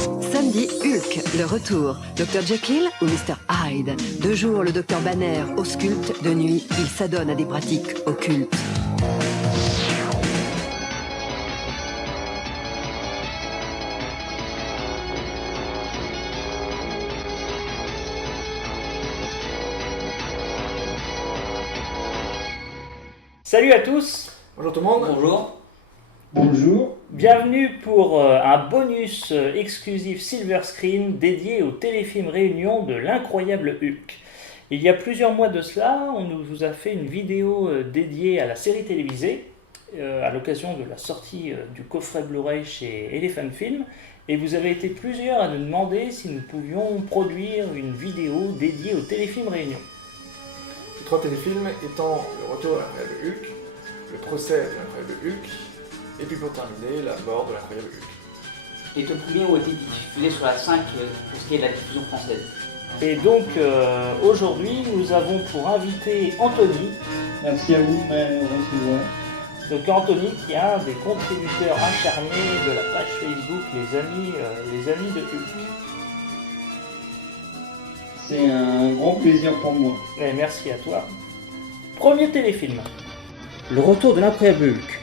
Samedi, Hulk, le retour. Dr Jekyll ou Mr Hyde. De jour, le Dr Banner ausculte. De nuit, il s'adonne à des pratiques occultes. Salut à tous. Bonjour tout le monde. Bonjour. Bonjour. Bienvenue pour un bonus exclusif Silver Screen dédié au téléfilm Réunion de l'incroyable Hulk. Il y a plusieurs mois de cela, on vous a fait une vidéo dédiée à la série télévisée à l'occasion de la sortie du coffret Blu-ray chez Elephant Film, et vous avez été plusieurs à nous demander si nous pouvions produire une vidéo dédiée au téléfilm Réunion. Les trois téléfilms étant le retour de l'incroyable Hulk, le procès de l'incroyable Hulk, et puis pour terminer, la mort de l'incroyable Hulk. Les deux premiers ont été diffusés sur la 5 pour ce qui est de la diffusion française. Et donc aujourd'hui, nous avons pour invité Anthony. Merci à vous de me recevoir. Donc Anthony qui est un des contributeurs acharnés de la page Facebook les amis de Hulk. C'est un grand plaisir pour moi. Et merci à toi. Premier téléfilm. Le retour de l'incroyable Hulk.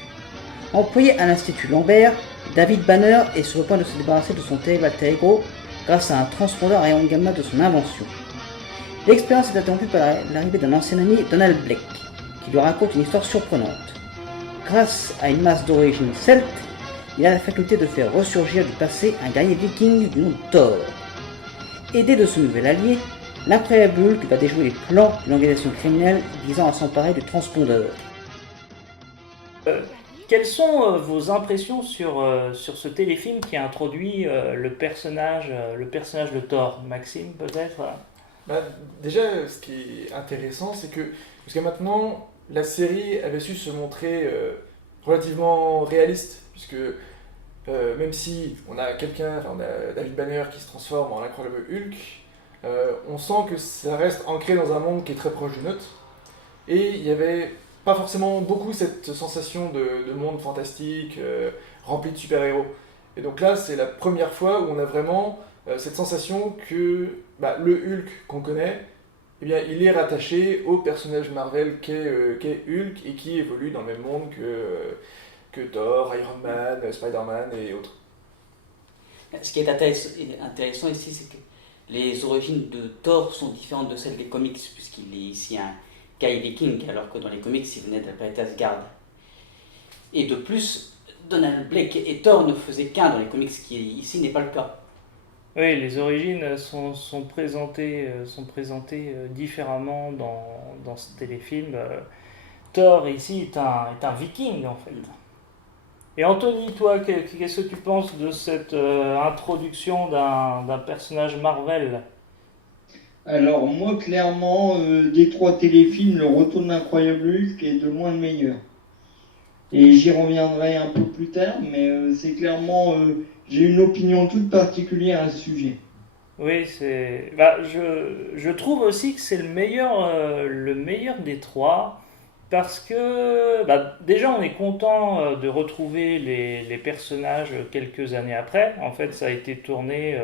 Employé à l'Institut Lambert, David Banner est sur le point de se débarrasser de son terrible alter ego grâce à un transpondeur à rayon gamma de son invention. L'expérience est interrompue par l'arrivée d'un ancien ami, Donald Blake, qui lui raconte une histoire surprenante. Grâce à une masse d'origine celte, il a la faculté de faire ressurgir du passé un guerrier viking du nom de Thor. Aidé de ce nouvel allié, l'incroyable Hulk va déjouer les plans d'une organisation criminelle visant à s'emparer du transpondeur. Quelles sont vos impressions sur ce téléfilm qui a introduit le personnage de Thor? Maxime, peut-être? Déjà, ce qui est intéressant, c'est que jusqu'à maintenant, la série avait su se montrer relativement réaliste, puisque même si on a David Banner qui se transforme en l'incroyable Hulk, on sent que ça reste ancré dans un monde qui est très proche du nôtre, et il y avait pas forcément beaucoup cette sensation de monde fantastique, rempli de super-héros. Et donc là, c'est la première fois où on a vraiment cette sensation que le Hulk qu'on connaît, eh bien, il est rattaché au personnage Marvel qu'est Hulk et qui évolue dans le même monde que Thor, Iron Man, Spider-Man et autres. Ce qui est intéressant ici, c'est que les origines de Thor sont différentes de celles des comics, puisqu'il est ici un guerrier viking, alors que dans les comics, il venait de la planète Asgard. Et de plus, Donald Blake et Thor ne faisaient qu'un dans les comics, ce qui ici n'est pas le cas. Oui, les origines sont présentées différemment dans ce téléfilm. Thor, ici, est un viking, en fait. Et Anthony, toi, qu'est-ce que tu penses de cette introduction d'un personnage Marvel? Alors moi, clairement, des trois téléfilms, le retour de l'incroyable Hulk est de loin le meilleur. Et j'y reviendrai un peu plus tard, mais c'est clairement... j'ai une opinion toute particulière à ce sujet. Oui, je trouve aussi que c'est le meilleur des trois, parce que déjà on est content de retrouver les personnages quelques années après. En fait, ça a été tourné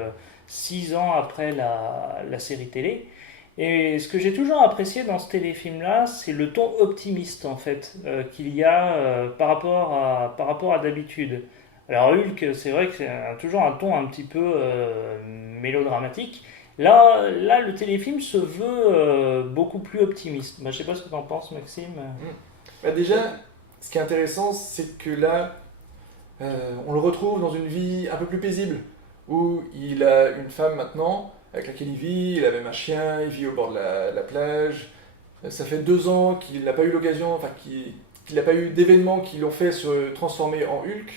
6 ans après la série télé. Et ce que j'ai toujours apprécié dans ce téléfilm-là, c'est le ton optimiste en fait qu'il y a par rapport à d'habitude. Alors Hulk, c'est vrai que c'est toujours un ton un petit peu mélodramatique. Là, le téléfilm se veut beaucoup plus optimiste. Je sais pas ce que tu en penses, Maxime. Déjà, ce qui est intéressant, c'est que là, on le retrouve dans une vie un peu plus paisible, où il a une femme maintenant, avec laquelle il vit, il a même un chien, il vit au bord de la plage. Ça fait 2 ans qu'il n'a pas eu l'occasion, qu'il n'a pas eu d'événements qui l'ont fait se transformer en Hulk.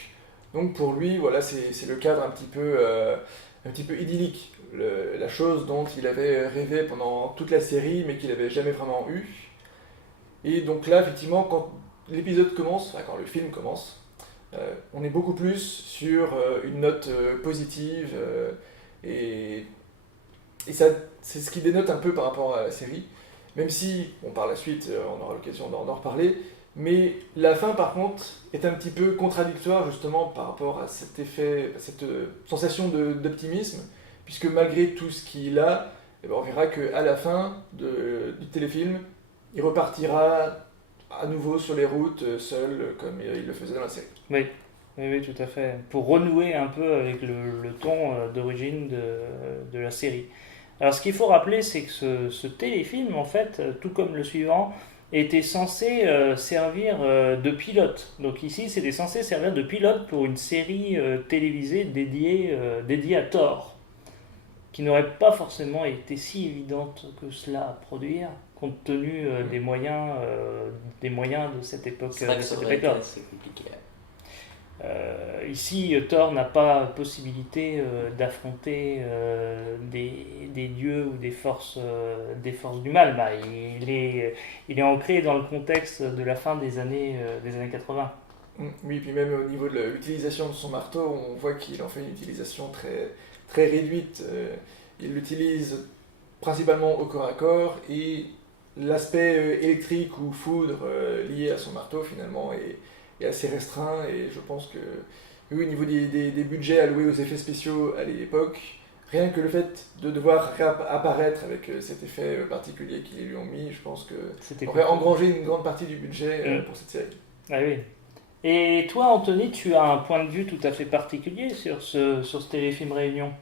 Donc pour lui, voilà, c'est le cadre un petit peu idyllique. La chose dont il avait rêvé pendant toute la série, mais qu'il n'avait jamais vraiment eu. Et donc là, effectivement, quand l'épisode commence, quand le film commence, on est beaucoup plus sur une note positive, et ça, c'est ce qui dénote un peu par rapport à la série. Même si, par la suite, on aura l'occasion d'en reparler, Mais la fin, par contre, est un petit peu contradictoire justement par rapport à cet effet, à cette sensation d'optimisme, puisque malgré tout ce qu'il a, eh ben, on verra qu'à la fin du téléfilm, il repartira à nouveau sur les routes, seul, comme il le faisait dans la série. Oui, oui, oui, tout à fait. Pour renouer un peu avec le ton d'origine de la série. Alors, ce qu'il faut rappeler, c'est que ce téléfilm, en fait, tout comme le suivant, était censé servir de pilote. Donc ici, c'était censé servir de pilote pour une série télévisée dédiée à Thor, qui n'aurait pas forcément été si évidente que cela à produire, compte tenu des moyens de cette époque. C'est vrai de que ça cette aurait été époque. assez compliqué. Ici, Thor n'a pas possibilité d'affronter des dieux ou des forces du mal. Bah, il est ancré dans le contexte de la fin des années 80. Oui, puis même au niveau de l'utilisation de son marteau, on voit qu'il en fait une utilisation très, très réduite. Il l'utilise principalement au corps à corps et l'aspect électrique ou foudre lié à son marteau finalement est assez restreint et je pense que oui, au niveau des budgets alloués aux effets spéciaux à l'époque, rien que le fait de devoir apparaître avec cet effet particulier qu'ils lui ont mis, je pense que C'était aurait cool. engrangé une grande partie du budget pour cette série. Ah oui. Et toi, Anthony, tu as un point de vue tout à fait particulier sur ce téléfilm Réunion.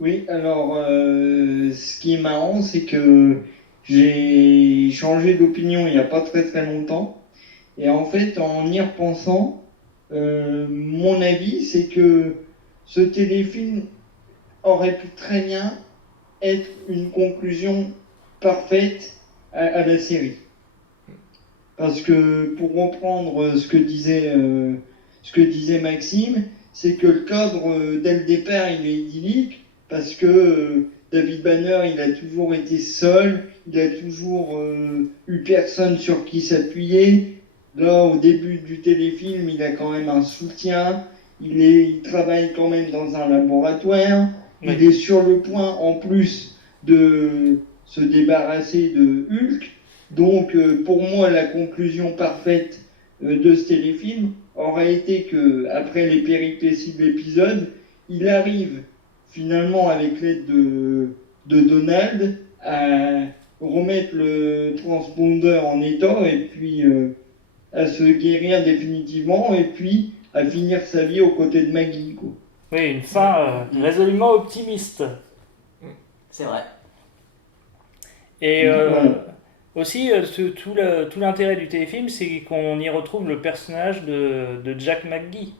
Oui, alors ce qui est marrant, c'est que j'ai changé d'opinion il n'y a pas très très longtemps. Et en fait, en y repensant, mon avis, c'est que ce téléfilm aurait pu très bien être une conclusion parfaite à la série. Parce que pour reprendre ce que disait Maxime, c'est que le cadre dès le départ il est idyllique parce que David Banner il a toujours été seul, il a toujours eu personne sur qui s'appuyer. Là au début du téléfilm il a quand même un soutien, il travaille quand même dans un laboratoire, Oui. il est sur le point en plus de se débarrasser de Hulk. Donc, pour moi, la conclusion parfaite de ce téléfilm aurait été que, après les péripéties de l'épisode, il arrive finalement, avec l'aide de Donald, à remettre le transpondeur en état et puis à se guérir définitivement et puis à finir sa vie aux côtés de Maggie, quoi. Oui, une fin résolument optimiste. C'est vrai. Et Voilà. aussi, tout l'intérêt du téléfilm, c'est qu'on y retrouve le personnage de Jack McGee.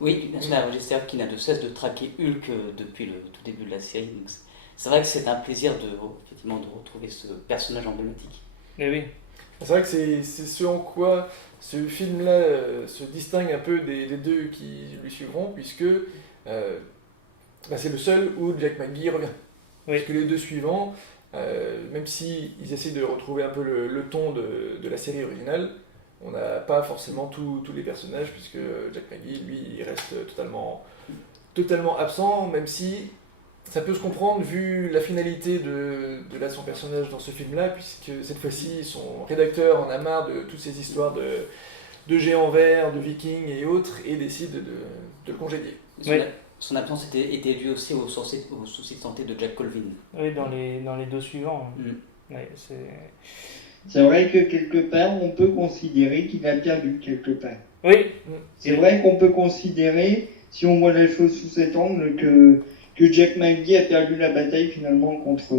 Oui, c'est-à-dire qu'il n'a de cesse de traquer Hulk depuis le tout début de la série. Donc c'est vrai que c'est un plaisir effectivement, de retrouver ce personnage emblématique. Eh oui. C'est vrai que c'est ce en quoi ce film-là se distingue un peu des deux qui lui suivront, puisque c'est le seul où Jack McGee revient. Oui. Parce que les deux suivants, même s'ils essaient de retrouver un peu le ton de la série originale, on n'a pas forcément tous les personnages, puisque Jack McGee, lui, il reste totalement absent, même si ça peut se comprendre vu la finalité de son personnage dans ce film-là, puisque cette fois-ci, son rédacteur en a marre de toutes ces histoires de géants verts, de vikings et autres, et décide de le congédier. Oui. Son absence était due aussi aux soucis de santé de Jack Colvin. Oui, dans les deux suivants. Mm. Ouais, c'est... C'est vrai que quelque part, on peut considérer qu'il a perdu quelque part. Oui, C'est vrai qu'on peut considérer, si on voit la chose sous cet angle, que Jack McGee a perdu la bataille finalement contre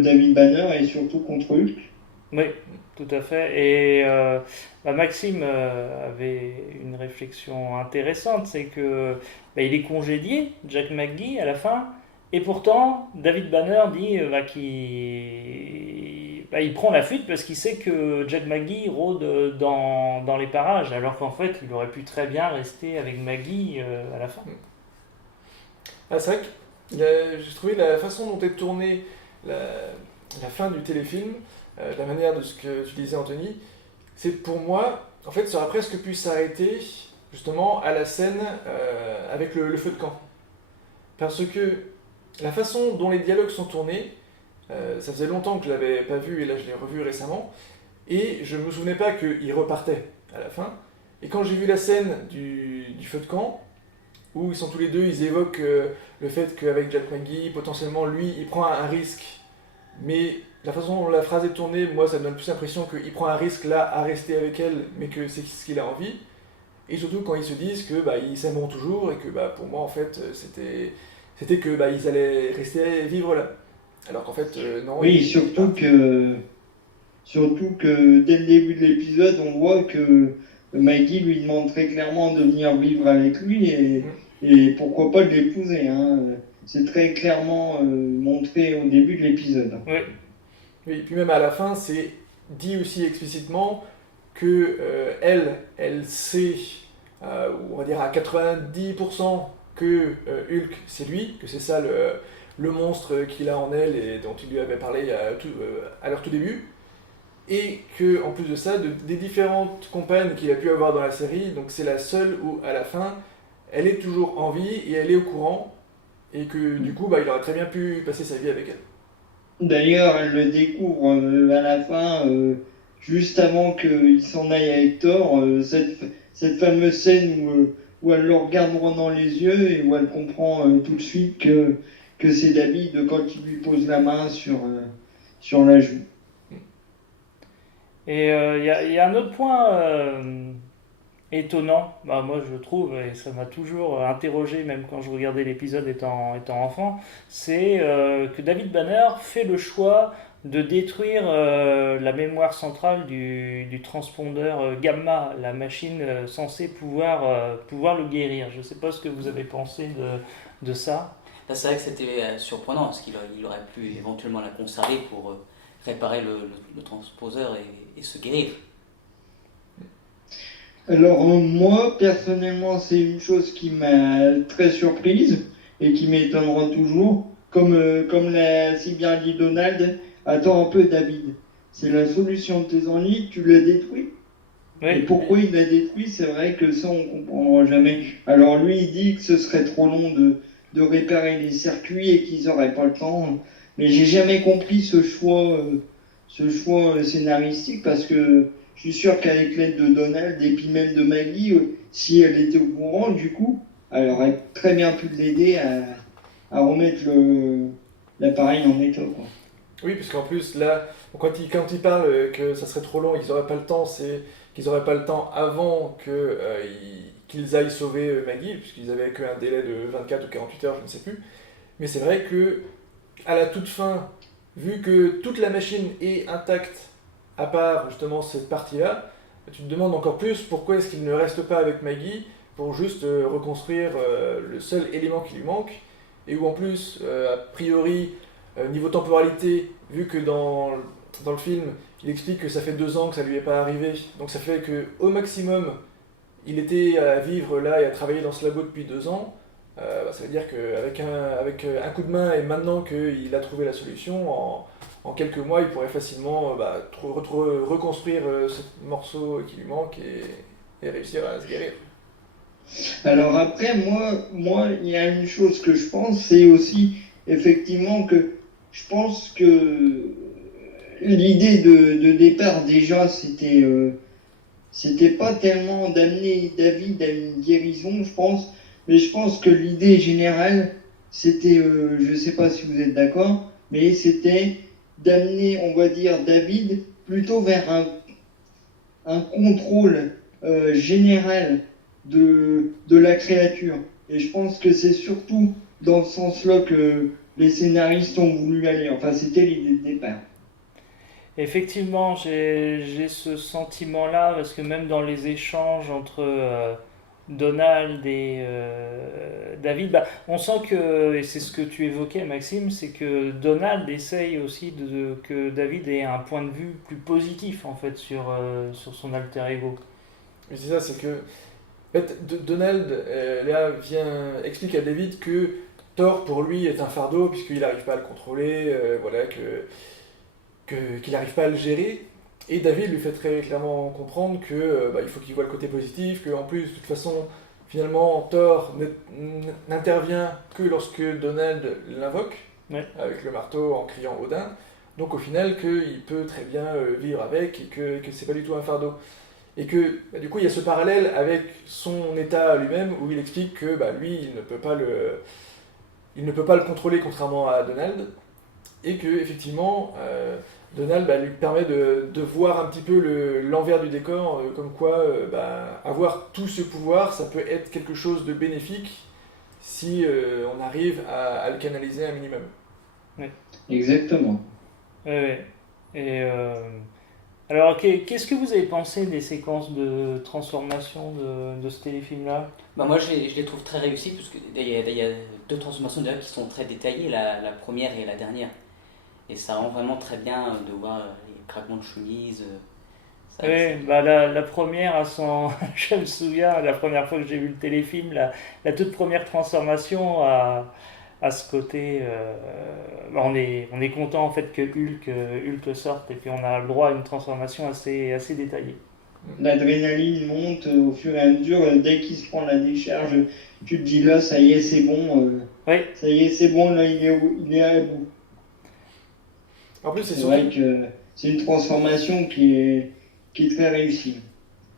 David Banner et surtout contre Hulk. oui, tout à fait. Et Maxime avait une réflexion intéressante, c'est que il est congédié, Jack McGee, à la fin, et pourtant, David Banner dit qu'il prend la fuite parce qu'il sait que Jack McGee rôde dans les parages, alors qu'en fait, il aurait pu très bien rester avec Maggie à la fin. Ah, c'est vrai que j'ai trouvé la façon dont est tournée la fin du téléfilm, la manière de ce que tu disais Anthony, c'est pour moi, en fait, ça aurait presque pu s'arrêter justement à la scène avec le feu de camp. Parce que la façon dont les dialogues sont tournés, ça faisait longtemps que je l'avais pas vu et là je l'ai revu récemment, Et je me souvenais pas qu'il repartait à la fin. Et quand j'ai vu la scène du feu de camp, où ils sont tous les deux, ils évoquent le fait qu'avec Jack McGee, potentiellement, lui, il prend un risque. Mais la façon dont la phrase est tournée, moi, ça me donne plus l'impression qu'il prend un risque là à rester avec elle, mais que c'est ce qu'il a envie. Et surtout quand ils se disent que ils s'aimeront toujours et que pour moi, en fait, c'était que ils allaient rester vivre là. Alors qu'en fait, non. Oui, surtout que dès le début de l'épisode, on voit que Maggie lui demande très clairement de venir vivre avec lui et pourquoi pas de l'épouser. Hein. C'est très clairement montré au début de l'épisode. Oui. Oui, puis même à la fin, c'est dit aussi explicitement que elle sait, on va dire à 90% que Hulk c'est lui, que c'est ça le monstre qu'il a en elle et dont il lui avait parlé à leur tout début. Et que en plus de ça, des différentes compagnes qu'il a pu avoir dans la série, donc c'est la seule où à la fin, elle est toujours en vie et elle est au courant, et que du coup, il aurait très bien pu passer sa vie avec elle. D'ailleurs, elle le découvre à la fin, juste avant qu'il s'en aille avec Thor, cette fameuse scène où elle le regarde droit dans les yeux et où elle comprend tout de suite que c'est David quand il lui pose la main sur la joue. Et il y a un autre point étonnant, moi je trouve, et ça m'a toujours interrogé, même quand je regardais l'épisode étant enfant, c'est que David Banner fait le choix de détruire la mémoire centrale du transpondeur Gamma, la machine censée pouvoir le guérir. Je ne sais pas ce que vous avez pensé de ça. Là, c'est vrai que c'était surprenant, parce qu'il aurait pu éventuellement la conserver pour réparer le transposeur et se guérir. Alors moi, personnellement, c'est une chose qui m'a très surprise et qui m'étonnera toujours. Comme l'a si bien dit Donald, attends un peu David, c'est la solution de tes ennuis, tu l'as détruit. Oui. Et pourquoi il l'a détruit, c'est vrai que ça on comprendra jamais. Alors lui il dit que ce serait trop long de réparer les circuits et qu'ils auraient pas le temps. Mais j'ai jamais compris ce choix scénaristique parce que je suis sûr qu'avec l'aide de Donald et puis même de Maggie, si elle était au courant, du coup, elle aurait très bien pu l'aider à remettre l'appareil en état, quoi. Oui, parce qu'en plus, là, quand il parle que ça serait trop long et qu'ils n'auraient pas le temps, c'est qu'ils n'auraient pas le temps avant qu'ils aillent sauver Maggie, puisqu'ils avaient qu'un délai de 24 ou 48 heures, je ne sais plus. Mais c'est vrai que à la toute fin, vu que toute la machine est intacte, à part justement cette partie-là, tu te demandes encore plus pourquoi est-ce qu'il ne reste pas avec Maggie pour juste reconstruire le seul élément qui lui manque, et où en plus, a priori, niveau temporalité, vu que dans le film, il explique que ça fait 2 ans que ça lui est pas arrivé, donc ça fait que au maximum, il était à vivre là et à travailler dans ce labo depuis 2 ans. Ça veut dire qu'avec un coup de main et maintenant qu'il a trouvé la solution, en quelques mois, il pourrait facilement reconstruire ce morceau qui lui manque et réussir à se guérir. Alors après, moi, il y a une chose que je pense, c'est aussi effectivement que je pense que l'idée de départ déjà, c'était pas tellement d'amener David à une guérison, je pense, mais je pense que l'idée générale, c'était, je sais pas si vous êtes d'accord, mais c'était d'amener, on va dire, David plutôt vers un contrôle général de la créature. Et je pense que c'est surtout dans ce sens-là que les scénaristes ont voulu aller. Enfin, c'était l'idée de départ. Effectivement, j'ai ce sentiment-là, parce que même dans les échanges entre Donald et David, on sent que, et c'est ce que tu évoquais Maxime, c'est que Donald essaye aussi que David ait un point de vue plus positif en fait sur son alter ego. Mais c'est ça, c'est que en fait, Donald là, explique à David que Thor pour lui est un fardeau puisqu'il n'arrive pas à le contrôler, qu'il n'arrive pas à le gérer. Et David lui fait très clairement comprendre que il faut qu'il voit le côté positif, qu'en plus, de toute façon, finalement, Thor n'intervient que lorsque Donald l'invoque, Ouais. avec le marteau en criant Odin. Donc au final, qu'il peut très bien vivre avec et que c'est pas du tout un fardeau. Et que du coup, il y a ce parallèle avec son état lui-même où il explique que lui, il ne peut pas le contrôler contrairement à Donald. Et que effectivement, Donald lui permet de voir un petit peu l'envers du décor, comme quoi avoir tout ce pouvoir, ça peut être quelque chose de bénéfique si on arrive à le canaliser un minimum. Exactement. Ouais. Et alors, qu'est-ce que vous avez pensé des séquences de transformation de ce téléfilm-là? Moi, je les trouve très réussies, parce qu'il y a deux transformations d'ailleurs qui sont très détaillées, la première et la dernière. Et ça rend vraiment très bien de voir les craquements de chemise. Oui, la première à son. Je me souviens, la première fois que j'ai vu le téléfilm, la toute première transformation à ce côté. On est content en fait que Hulk sorte et puis on a le droit à une transformation assez détaillée. L'adrénaline monte au fur et à mesure. Dès qu'il se prend la décharge, tu te dis là, ça y est, c'est bon. Oui. Ça y est, c'est bon, là, il est à bout. En plus, c'est vrai que c'est une transformation qui est très réussie.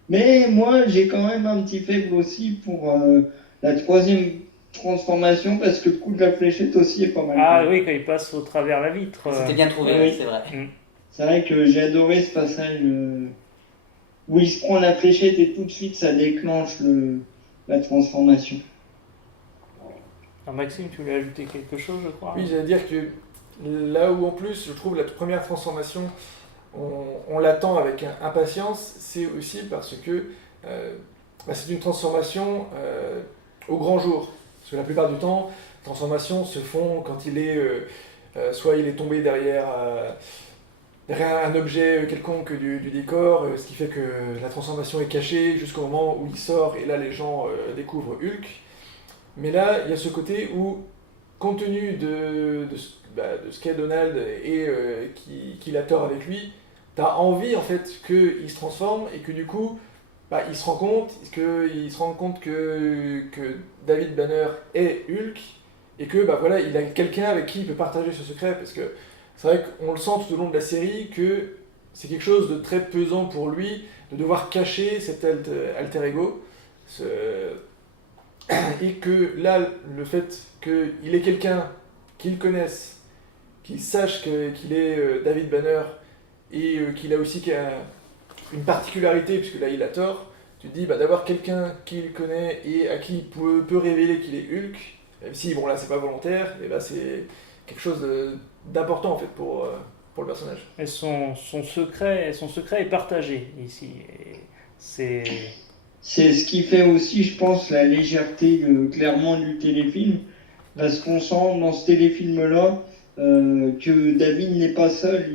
Mais moi, j'ai quand même un petit faible aussi pour la troisième transformation, parce que le coup de la fléchette aussi est pas mal. Ah oui, quand il passe au travers la vitre. C'était bien trouvé, oui. C'est vrai. C'est vrai que j'ai adoré ce passage où il se prend la fléchette et tout de suite ça déclenche la transformation. Alors Maxime, tu voulais ajouter quelque chose, je crois? Oui, j'allais dire que là où en plus je trouve la première transformation, on l'attend avec impatience, c'est aussi parce que c'est une transformation au grand jour. Parce que la plupart du temps, les transformations se font quand il est soit il est tombé derrière un objet quelconque du décor, ce qui fait que la transformation est cachée jusqu'au moment où il sort et là les gens découvrent Hulk. Mais là, il y a ce côté où, compte tenu de ce qu'est Donald et qu'il a tort avec lui, t'as envie en fait qu'il se transforme et que du coup, il se rend compte que David Banner est Hulk et que il a quelqu'un avec qui il peut partager ce secret, parce que c'est vrai qu'on le sent tout au long de la série que c'est quelque chose de très pesant pour lui de devoir cacher cet alter ego. Et que là, le fait qu'il ait quelqu'un qu'il connaisse, qu'il sache qu'il est David Banner et qu'il a aussi une particularité, puisque là il a tort, tu te dis d'avoir quelqu'un qu'il connaît et à qui il peut révéler qu'il est Hulk, même si bon là c'est pas volontaire, et là c'est quelque chose d'important en fait pour le personnage. Et son secret est partagé ici. Et c'est ce qui fait aussi, je pense, la légèreté clairement du téléfilm, parce qu'on sent dans ce téléfilm-là que David n'est pas seul,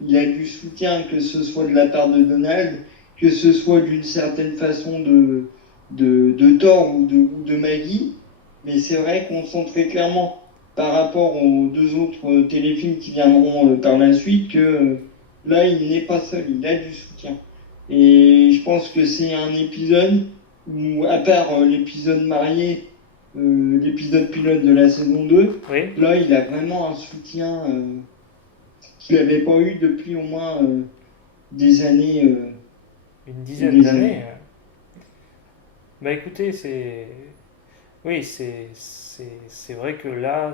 il a du soutien, que ce soit de la part de Donald, que ce soit d'une certaine façon de Thor ou de Maggie, mais c'est vrai qu'on sent très clairement, par rapport aux deux autres téléfilms qui viendront par la suite, que là, il n'est pas seul, il a du soutien. Et je pense que c'est un épisode où, à part l'épisode marié, l'épisode pilote de la saison 2, oui. Là, il a vraiment un soutien qu'il n'avait pas eu depuis au moins des années. Une dizaine d'années. Écoutez, c'est vrai que là,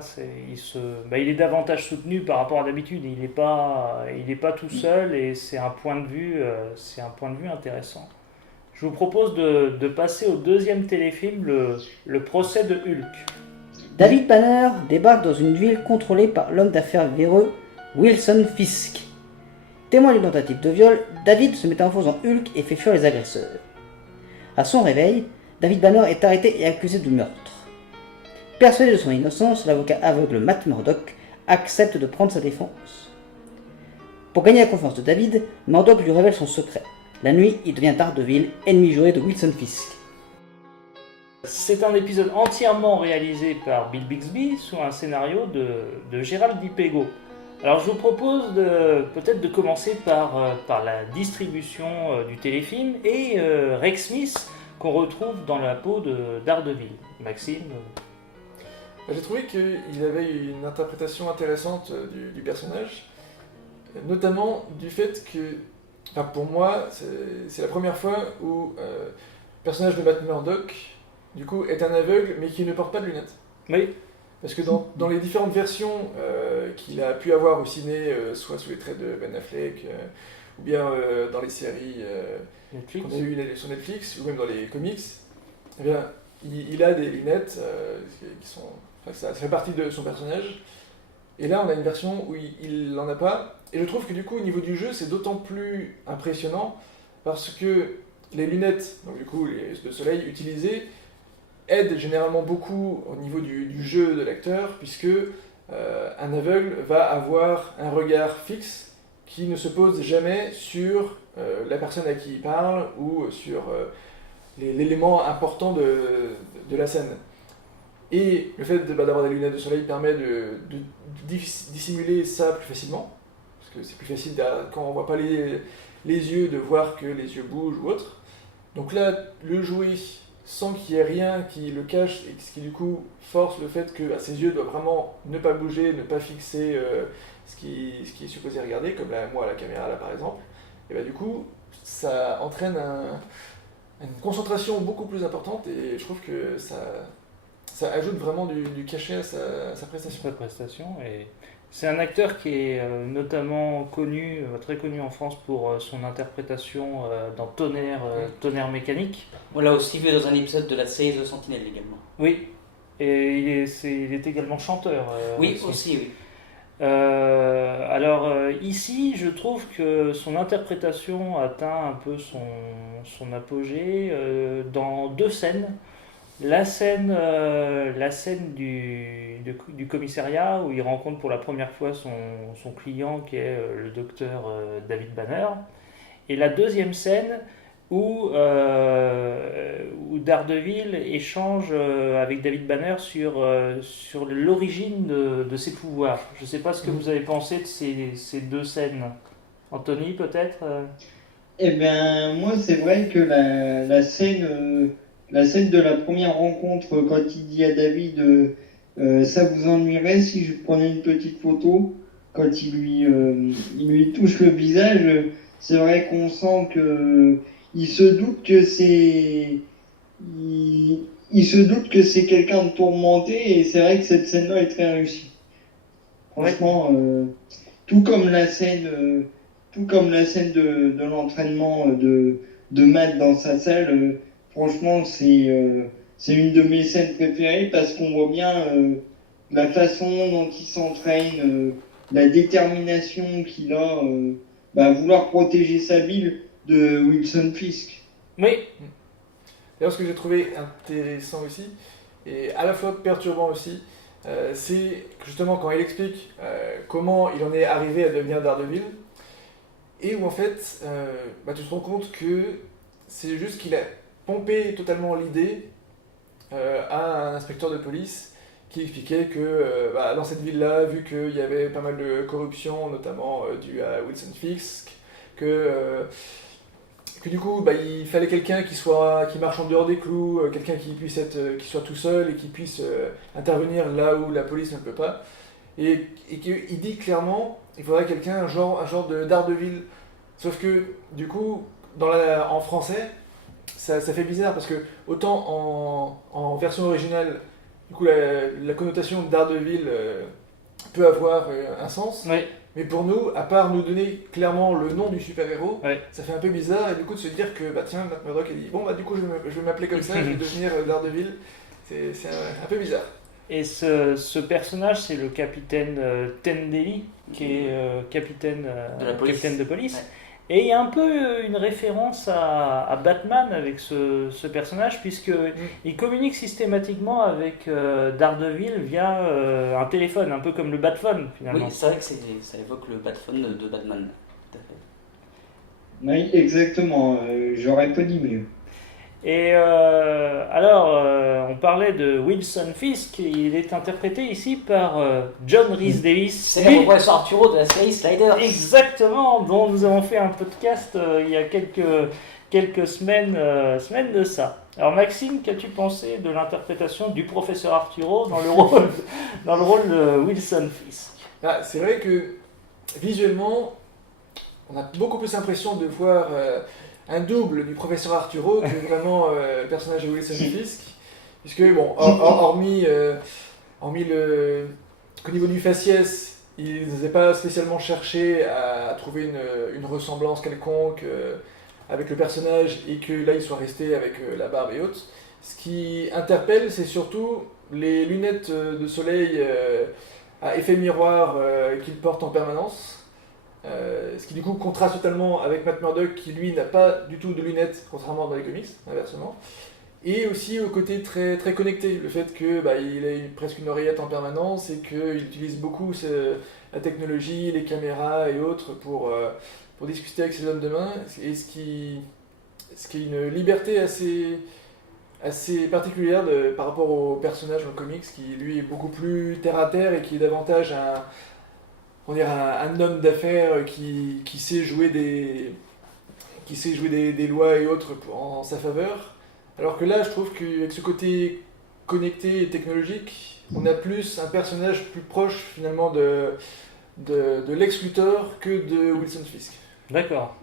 il est davantage soutenu par rapport à d'habitude. Il n'est pas tout seul et c'est un point de vue intéressant. Je vous propose de passer au deuxième téléfilm, le procès de Hulk. David Banner débarque dans une ville contrôlée par l'homme d'affaires véreux Wilson Fisk. Témoin d'une tentative de viol, David se métamorphose en Hulk et fait fuir les agresseurs. À son réveil, David Banner est arrêté et accusé de meurtre. Persuadé de son innocence, l'avocat aveugle Matt Murdock accepte de prendre sa défense. Pour gagner la confiance de David, Murdock lui révèle son secret. La nuit, il devient Daredevil, ennemi juré de Wilson Fisk. C'est un épisode entièrement réalisé par Bill Bixby sous un scénario de Gérald Di Pego. Alors je vous propose peut-être de commencer par la distribution du téléfilm et Rex Smith qu'on retrouve dans la peau de Daredevil. Maxime? J'ai trouvé qu'il avait une interprétation intéressante du personnage, notamment du fait que, enfin, pour moi, c'est la première fois où le personnage de Matt Murdock, du coup, est un aveugle, mais qui ne porte pas de lunettes. Oui, Parce que dans les différentes versions qu'il a pu avoir au ciné, soit sous les traits de Ben Affleck, ou bien dans les séries Netflix. qu'on a eues sur Netflix, ou même dans les comics, eh bien, il a des lunettes qui sont... Enfin, ça fait partie de son personnage. Et là, on a une version où il n'en a pas. Et je trouve que du coup, au niveau du jeu, c'est d'autant plus impressionnant parce que les lunettes, donc du coup, de soleil utilisées, aident généralement beaucoup au niveau du jeu de l'acteur, puisque un aveugle va avoir un regard fixe qui ne se pose jamais sur la personne à qui il parle ou sur l'élément important de la scène. Et le fait d'avoir des lunettes de soleil permet de dissimuler ça plus facilement, parce que c'est plus facile quand on voit pas les yeux de voir que les yeux bougent ou autre. Donc là, le jouer sans qu'il y ait rien qui le cache, et ce qui du coup force le fait que ses yeux doivent vraiment ne pas bouger, ne pas fixer ce qui est supposé regarder, comme moi à la caméra là par exemple, et bah du coup ça entraîne une concentration beaucoup plus importante, et je trouve que ça ajoute vraiment du cachet à sa prestation. Sa prestation. Et c'est un acteur qui est notamment connu, très connu en France pour son interprétation dans Tonnerre mécanique. On l'a aussi vu dans un épisode de la série The Sentinel également. Oui, et il est également chanteur. Oui, aussi, oui. Alors ici, je trouve que son interprétation atteint un peu son apogée dans deux scènes. La scène du commissariat où il rencontre pour la première fois son client qui est le docteur David Banner. Et la deuxième scène où Daredevil échange avec David Banner sur l'origine de ses pouvoirs. Je ne sais pas ce que vous avez pensé de ces deux scènes. Anthony, peut-être Eh bien, moi, c'est vrai que la scène de la première rencontre, quand il dit à David ça vous ennuierait si je prenais une petite photo, quand il lui touche le visage, c'est vrai qu'on sent que il se doute que il se doute que c'est quelqu'un de tourmenté, et c'est vrai que cette scène-là est très réussie. Franchement, tout comme la scène de l'entraînement de Matt dans sa salle, franchement, c'est une de mes scènes préférées, parce qu'on voit bien la façon dont il s'entraîne, la détermination qu'il a à vouloir protéger sa ville de Wilson Fisk. Oui. D'ailleurs, ce que j'ai trouvé intéressant aussi, et à la fois perturbant aussi, c'est que justement quand il explique comment il en est arrivé à devenir Daredevil, et où en fait, tu te rends compte que c'est juste qu'il a pompé totalement l'idée à un inspecteur de police qui expliquait que dans cette ville-là, vu qu'il y avait pas mal de corruption, notamment due à Wilson Fisk, que du coup il fallait quelqu'un qui marche en dehors des clous, quelqu'un qui soit tout seul et qui puisse intervenir là où la police ne peut pas, et qu'il dit clairement il faudrait quelqu'un, un genre de Daredevil, sauf que du coup en français ça fait bizarre, parce que autant en version originale du coup la connotation de Daredevil peut avoir un sens. Oui. Mais pour nous, à part nous donner clairement le nom du super-héros, Ouais. ça fait un peu bizarre, et du coup de se dire que tiens, Matt Murdock a dit du coup je vais m'appeler comme ça, je vais devenir Daredevil, c'est un peu bizarre. Et ce personnage, c'est le capitaine Tendelly, qui est capitaine de police. Ouais. Et il y a un peu une référence à Batman avec ce personnage, puisqu'il communique systématiquement avec Daredevil via un téléphone, un peu comme le Batphone finalement. Oui, c'est vrai que ça évoque le Batphone de Batman. Tout à fait. Oui, exactement, j'aurais pas dit mieux. Et alors, on parlait de Wilson Fisk, il est interprété ici par John Rhys Davis. C'est le professeur Arturo de la série Sliders. Exactement, dont nous avons fait un podcast il y a quelques semaines de ça. Alors Maxime, qu'as-tu pensé de l'interprétation du professeur Arturo dans le rôle de Wilson Fisk? C'est vrai que visuellement, on a beaucoup plus l'impression de voir un double du professeur Arturo que vraiment le personnage de Wilson Fisk. Puisque, bon, hormis qu'au niveau du faciès, ils n'avaient pas spécialement cherché à trouver une ressemblance quelconque avec le personnage et que là, ils soient restés avec la barbe et autres. Ce qui interpelle, c'est surtout les lunettes de soleil à effet miroir qu'il porte en permanence. Ce qui du coup contraste totalement avec Matt Murdock qui lui n'a pas du tout de lunettes, contrairement dans les comics, inversement. Et aussi au côté très, très connecté, le fait que il a presque une oreillette en permanence et qu'il utilise beaucoup la technologie, les caméras et autres pour discuter avec ses hommes de main, et ce qui est une liberté assez particulière par rapport au personnage dans le comics qui lui est beaucoup plus terre à terre et qui est davantage un homme d'affaires qui sait jouer des lois et autres en sa faveur. Alors que là, je trouve qu'avec ce côté connecté et technologique, on a plus un personnage plus proche finalement de Lex Luthor que de Wilson Fisk. D'accord.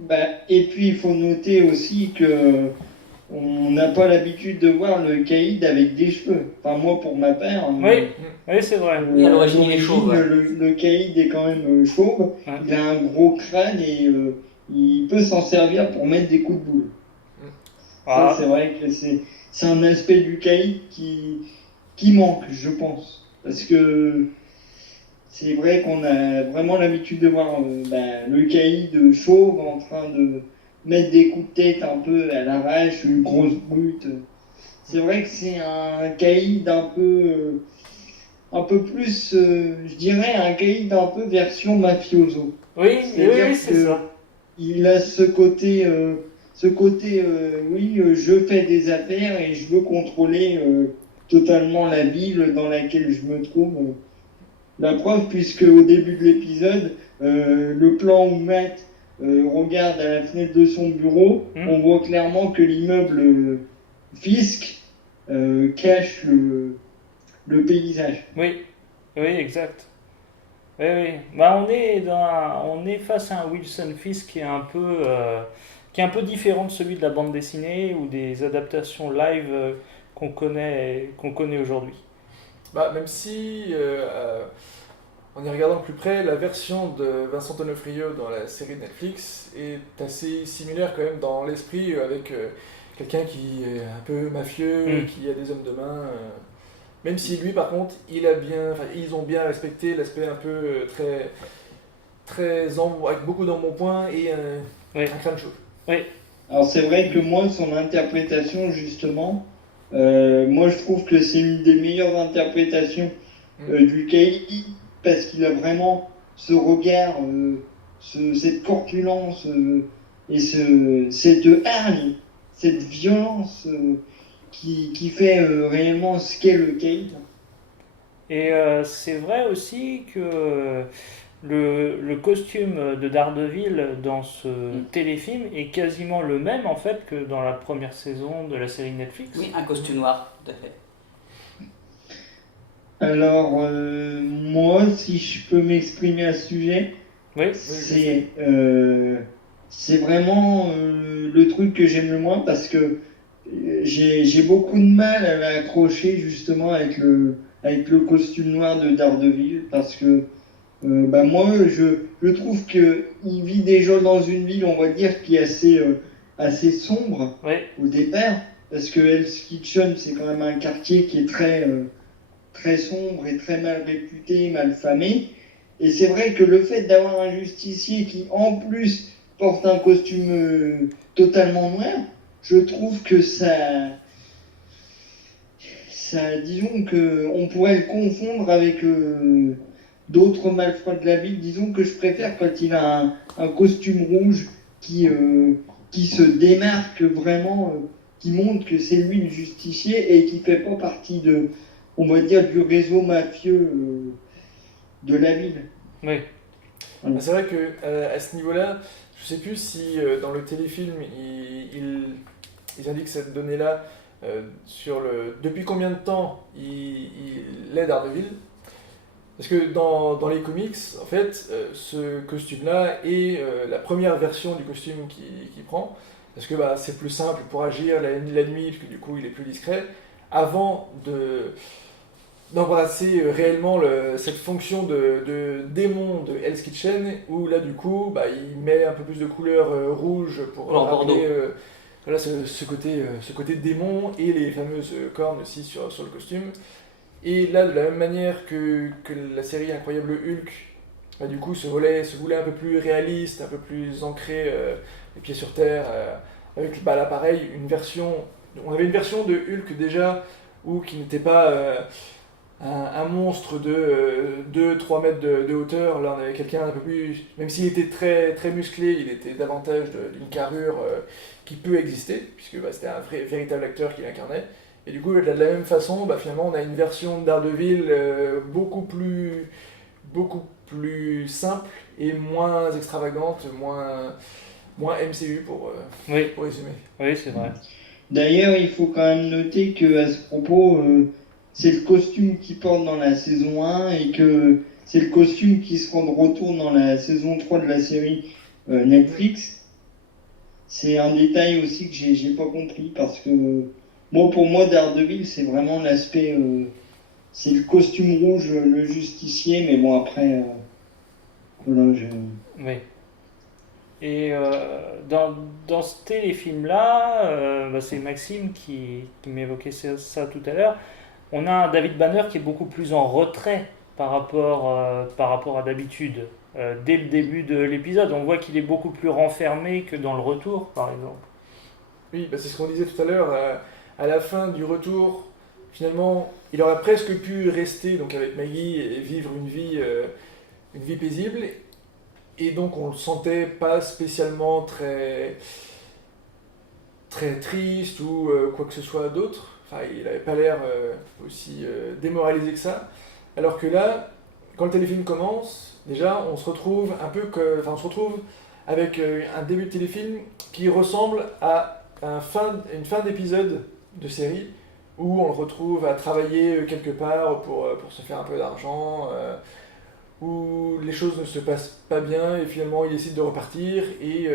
Et puis il faut noter aussi que on n'a pas l'habitude de voir le caïd avec des cheveux. Enfin moi pour ma part. Oui, c'est vrai. Oui, à l'origine, il est chauve. Le caïd est quand même chauve. Ouais. Il a un gros crâne et il peut s'en servir pour mettre des coups de boule. Ah. Ça, c'est vrai que c'est un aspect du caïd qui manque, je pense. Parce que c'est vrai qu'on a vraiment l'habitude de voir le caïd chauve en train de mettre des coups de tête un peu à l'arrache, une grosse brute. C'est vrai que c'est un caïd un peu plus, je dirais, un caïd un peu version mafioso. Oui, c'est ça. Il a ce côté, je fais des affaires et je veux contrôler totalement la ville dans laquelle je me trouve. La preuve, puisque au début de l'épisode, le plan où Matt regarde à la fenêtre de son bureau, on voit clairement que l'immeuble Fisk cache le paysage. Oui, exact. Oui. On est face à un Wilson Fisk qui est un peu différent de celui de la bande dessinée ou des adaptations live qu'on connaît aujourd'hui. Même si, en y regardant de plus près, la version de Vincent D'Onofrio dans la série Netflix est assez similaire quand même dans l'esprit avec quelqu'un qui est un peu mafieux, qui a des hommes de main. Même si lui, par contre, ils ont bien respecté l'aspect un peu avec beaucoup d'embonpoint et un crâne chauve. Oui. Alors c'est vrai que moi, son interprétation, justement, moi je trouve que c'est une des meilleures interprétations du caïd parce qu'il a vraiment ce regard, cette corpulence et cette hargne, cette violence qui fait réellement ce qu'est le caïd. Et c'est vrai aussi que le costume de Daredevil dans ce téléfilm est quasiment le même en fait que dans la première saison de la série Netflix. Oui, un costume noir, tout à fait. Alors, moi, si je peux m'exprimer à ce sujet, c'est vraiment le truc que j'aime le moins parce que j'ai beaucoup de mal à l'accrocher justement avec le costume noir de Daredevil parce que moi je trouve que il vit déjà dans une ville, on va dire, qui est assez sombre au départ parce que Hell's Kitchen c'est quand même un quartier qui est très sombre et très mal réputé, mal famé, et c'est vrai que le fait d'avoir un justicier qui en plus porte un costume totalement noir, je trouve que ça disons que on pourrait le confondre avec d'autres malfrats de la ville. Disons que je préfère quand il a un costume rouge qui se démarque vraiment, qui montre que c'est lui le justicier et qui fait pas partie on va dire, du réseau mafieux de la ville. Oui. C'est vrai que à ce niveau-là, je sais plus si dans le téléfilm ils indiquent cette donnée-là sur depuis combien de temps il est Daredevil. Parce que dans les comics, en fait, ce costume-là est la première version du costume qu'il prend, parce que bah, c'est plus simple pour agir la nuit, parce que du coup il est plus discret, avant d'embrasser réellement cette fonction de démon de Hell's Kitchen, où là du coup bah, il met un peu plus de couleur rouge pour Couleur rappeler bordeaux. voilà, ce côté démon, et les fameuses cornes aussi sur le costume. Et là, de la même manière que la série Incroyable Hulk, bah, du coup, se voulait un peu plus réaliste, un peu plus ancré, les pieds sur terre, avec bah, là pareil, on avait une version de Hulk déjà, qui n'était pas un monstre de 2-3 mètres de hauteur. Là, on avait quelqu'un un peu plus, même s'il était très, très musclé, il était davantage d'une carrure qui peut exister, puisque bah, c'était un véritable acteur qui l'incarnait. Et du coup, de la même façon, bah, finalement, on a une version de Daredevil beaucoup plus simple et moins extravagante, moins MCU Oui, pour résumer. oui, c'est vrai. D'ailleurs, il faut quand même noter que à ce propos, c'est le costume qu'il porte dans la saison 1 et que c'est le costume qui sera de retour dans la saison 3 de la série Netflix. C'est un détail aussi que j'ai pas compris parce que pour moi, Daredevil, c'est vraiment l'aspect, c'est le costume rouge, le justicier, mais bon après, voilà, Oui. Et dans ce téléfilm-là, bah, c'est Maxime qui m'évoquait ça tout à l'heure. On a un David Banner qui est beaucoup plus en retrait par rapport à d'habitude. Dès le début de l'épisode, on voit qu'il est beaucoup plus renfermé que dans le retour, par exemple. Oui, bah, c'est ce qu'on disait tout à l'heure. À la fin du retour, finalement, il aurait presque pu rester donc, avec Maggie et vivre une vie paisible. Et donc, on le sentait pas spécialement très, très triste ou quoi que ce soit d'autre. Enfin, il n'avait pas l'air aussi démoralisé que ça. Alors que là, quand le téléfilm commence, déjà, on se retrouve on se retrouve avec un début de téléfilm qui ressemble à une fin d'épisode de série où on le retrouve à travailler quelque part pour se faire un peu d'argent, où les choses ne se passent pas bien et finalement il décide de repartir et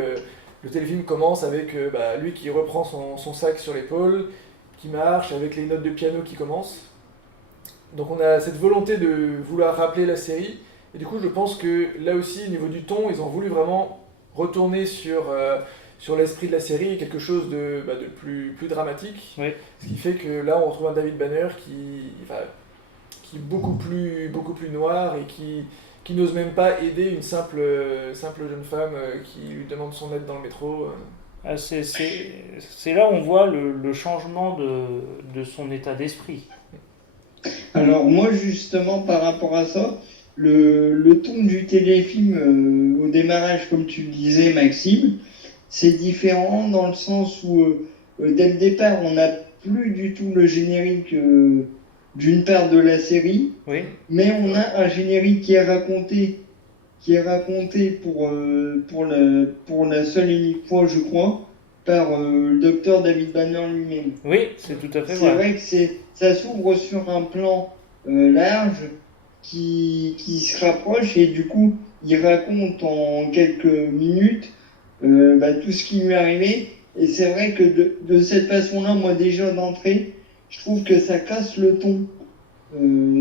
le téléfilm commence avec bah, lui qui reprend son sac sur l'épaule, qui marche avec les notes de piano qui commencent. Donc on a cette volonté de vouloir rappeler la série et du coup je pense que là aussi au niveau du ton ils ont voulu vraiment retourner sur l'esprit de la série et quelque chose de plus dramatique. Oui. Ce qui fait que là on retrouve un David Banner qui est beaucoup plus noir et qui n'ose même pas aider une simple jeune femme qui lui demande son aide dans le métro. Ah, c'est là où on voit le changement de son état d'esprit. Alors moi justement par rapport à ça, le ton du téléfilm au démarrage, comme tu le disais Maxime, c'est différent dans le sens où dès le départ on n'a plus du tout le générique d'une part de la série, Oui. mais on a un générique qui est raconté pour la seule et unique fois je crois par le docteur David Banner lui-même. Oui, c'est tout à fait C'est vrai que ça s'ouvre sur un plan large qui se rapproche et du coup il raconte en quelques minutes tout ce qui lui est arrivé et c'est vrai que de cette façon-là, moi déjà d'entrée, je trouve que ça casse le ton,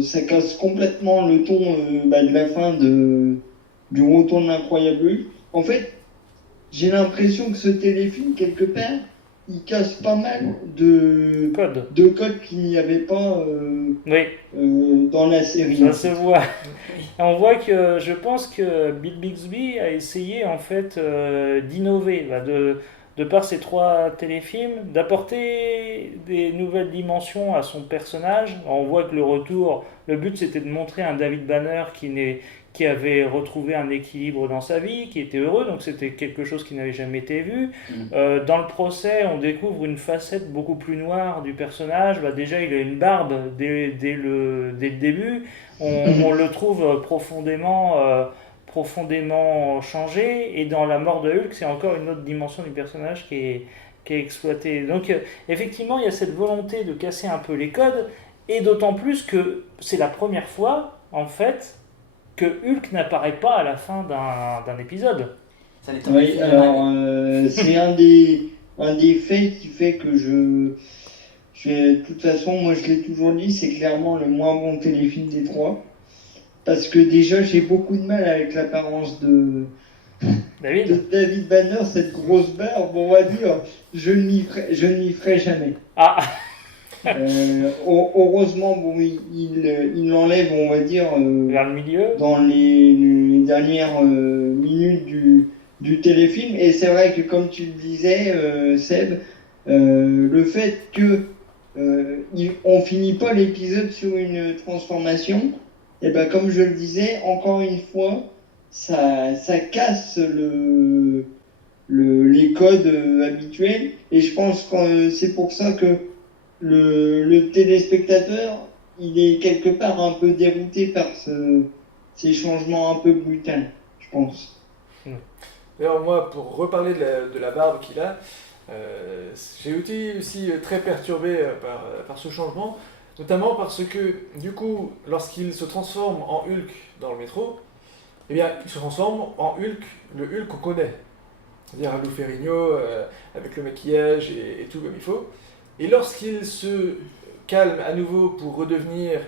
ça casse complètement le ton de la fin du retour de l'incroyable Hulk. En fait, j'ai l'impression que ce téléfilm quelque part il casse pas mal de codes qu'il n'y avait pas oui. Dans la série. Ça se voit. On voit que je pense que Bill Bixby a essayé en fait d'innover, de par ces 3 téléfilms, d'apporter des nouvelles dimensions à son personnage. On voit que le but c'était de montrer un David Banner qui avait retrouvé un équilibre dans sa vie, qui était heureux, donc c'était quelque chose qui n'avait jamais été vu. Dans le procès, on découvre une facette beaucoup plus noire du personnage. Déjà, il a une barbe dès le début. On le trouve profondément changé, et dans la mort de Hulk, c'est encore une autre dimension du personnage qui est exploitée. Donc, effectivement, il y a cette volonté de casser un peu les codes, et d'autant plus que c'est la première fois en fait, que Hulk n'apparaît pas à la fin d'un épisode. Ça n'étonne Oui, pas. alors c'est un des faits qui fait que de toute façon, moi je l'ai toujours dit, c'est clairement le moins bon téléfilm des trois. Parce que déjà, j'ai beaucoup de mal avec l'apparence de David? David Banner, cette grosse barbe, on va dire, je ne m'y ferai jamais. Ah, Heureusement, bon, il l'enlève, on va dire, vers le milieu. dans les dernières minutes du téléfilm. Et c'est vrai que, comme tu le disais, Seb, le fait que on finit pas l'épisode sur une transformation, et ben comme je le disais, encore une fois, ça casse les codes habituels. Et je pense que c'est pour ça que le téléspectateur, il est quelque part un peu dérouté par ces changements un peu brutaux, je pense. D'ailleurs, moi, pour reparler de la barbe qu'il a, j'ai été aussi très perturbé par ce changement, notamment parce que, du coup, lorsqu'il se transforme en Hulk dans le métro, eh bien, il se transforme en Hulk, le Hulk qu'on connaît. C'est-à-dire un Lou Ferrigno, avec le maquillage et tout comme il faut. Et lorsqu'il se calme à nouveau pour redevenir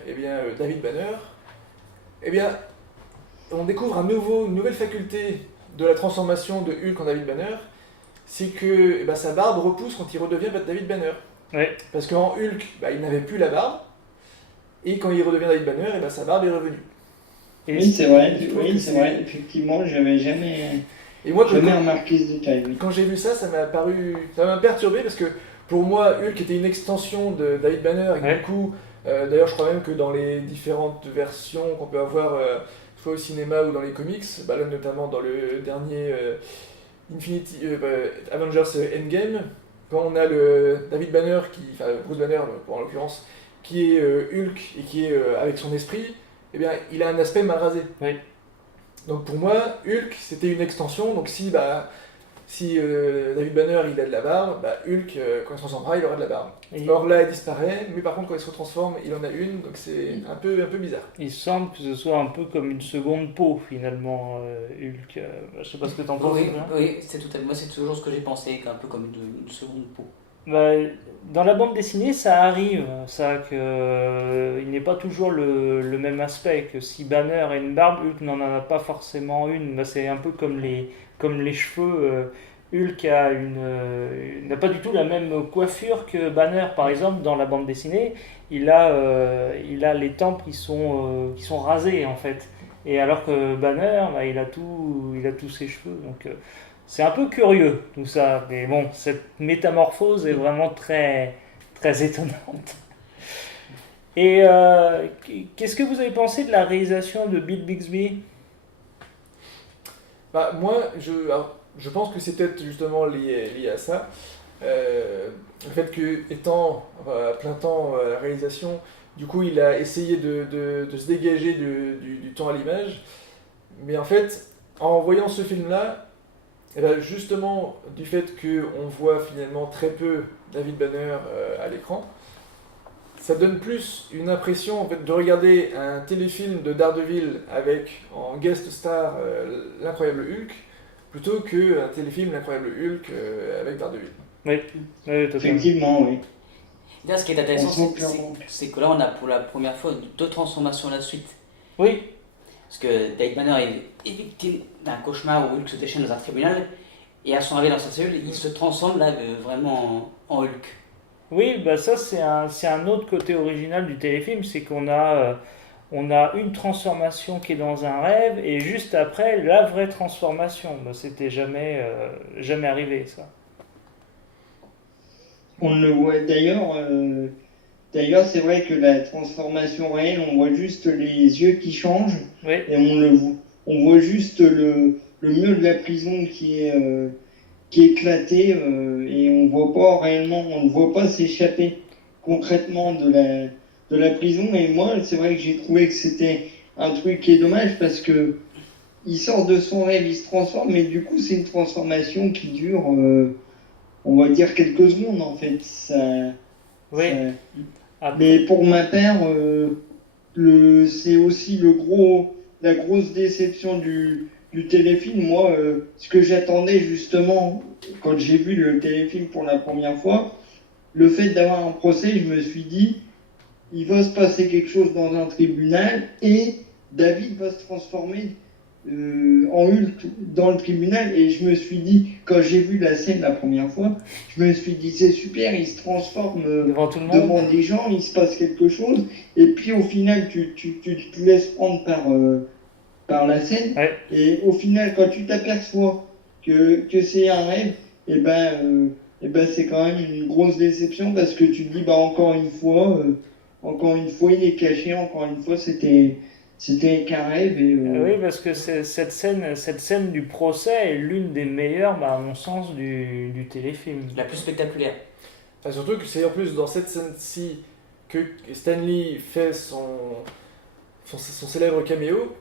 David Banner, eh bien, on découvre une nouvelle faculté de la transformation de Hulk en David Banner, c'est que sa barbe repousse quand il redevient David Banner. Ouais. Parce qu'en Hulk, il n'avait plus la barbe, et quand il redevient David Banner, sa barbe est revenue. Et Oui, c'est vrai, c'est- vrai, effectivement, j'avais jamais Et moi, remarqué ce détail. Oui. quand j'ai vu ça, ça m'a perturbé parce que pour moi, Hulk était une extension de David Banner. Et Ouais. du coup, d'ailleurs, je crois même que dans les différentes versions qu'on peut avoir, soit au cinéma ou dans les comics, là, notamment dans le dernier Avengers Endgame, quand on a le David Banner, Bruce Banner en l'occurrence, qui est Hulk et qui est avec son esprit, eh bien, il a un aspect mal rasé. Oui. Donc pour moi, Hulk, c'était une extension. Donc si David Banner il a de la barbe, Hulk, quand il se transformera, il aura de la barbe. Et- Or là, il disparaît, mais par contre, quand il se retransforme, il en a une, donc c'est un peu bizarre. il semble que ce soit un peu comme une seconde peau, finalement, Hulk. Je sais pas ce que t'en penses. Oui, hein. oui, moi c'est toujours ce que j'ai pensé, un peu comme une seconde peau. Bah, dans la bande dessinée, ça arrive, ça, que il n'est pas toujours le même aspect, que si Banner a une barbe, Hulk n'en a pas forcément une. Bah, c'est un peu comme les cheveux. Hulk n'a pas du tout la même coiffure que Banner, par exemple, dans la bande dessinée. Il a les tempes qui sont rasées, en fait. Et alors que Banner, il a tous ses cheveux. Donc, c'est un peu curieux tout ça, mais bon, cette métamorphose est vraiment très, très étonnante. Et qu'est-ce que vous avez pensé de la réalisation de Bill Bixby? Moi, je pense que c'est peut-être justement lié à ça. Le fait que, étant à plein temps à la réalisation, du coup, il a essayé de se dégager du temps à l'image. Mais en fait, en voyant ce film-là, justement, du fait qu'on voit finalement très peu David Banner à l'écran, ça donne plus une impression en fait, de regarder un téléfilm de Daredevil avec en guest star l'incroyable Hulk, plutôt qu'un téléfilm l'incroyable Hulk avec Daredevil. Oui, totalement. Effectivement, oui. D'ailleurs, ce qui est intéressant, On sent clairement. c'est que là, on a pour la première fois deux transformations à la suite. Oui, Parce que David Banner est victime d'un cauchemar où Hulk se déchaîne dans un tribunal, et à son arrivée dans sa cellule, il se transforme là vraiment en Hulk. oui, bah ça c'est un autre côté original du téléfilm, c'est qu'on a une transformation qui est dans un rêve et juste après la vraie transformation. Bah, c'était jamais arrivé ça. On le voit d'ailleurs. D'ailleurs, c'est vrai que la transformation réelle, on voit juste les yeux qui changent Oui, et on voit juste le mur de la prison qui est éclaté et on ne voit pas s'échapper concrètement de la prison. Et moi, c'est vrai que j'ai trouvé que c'était un truc qui est dommage parce que il sort de son rêve, il se transforme, mais du coup, c'est une transformation qui dure, on va dire, quelques secondes en fait. oui. Mais pour ma part, c'est aussi la grosse déception du téléfilm. Moi, ce que j'attendais justement quand j'ai vu le téléfilm pour la première fois, le fait d'avoir un procès, je me suis dit, il va se passer quelque chose dans un tribunal et David va se transformer en Hulk dans le tribunal. Et je me suis dit, quand j'ai vu la scène la première fois, je me suis dit, c'est super, il se transforme Devant tout le monde. devant des gens, il se passe quelque chose. Et puis au final, tu te laisses prendre par la scène. Ouais. Et au final, quand tu t'aperçois que c'est un rêve, et ben c'est quand même une grosse déception parce que tu te dis, bah encore une fois, il est caché, encore une fois, c'était qu'un rêve. Et, Oui, parce que cette scène du procès est l'une des meilleures, à mon sens, du téléfilm. La plus spectaculaire. Enfin, surtout que c'est en plus dans cette scène-ci que Stanley fait son célèbre caméo.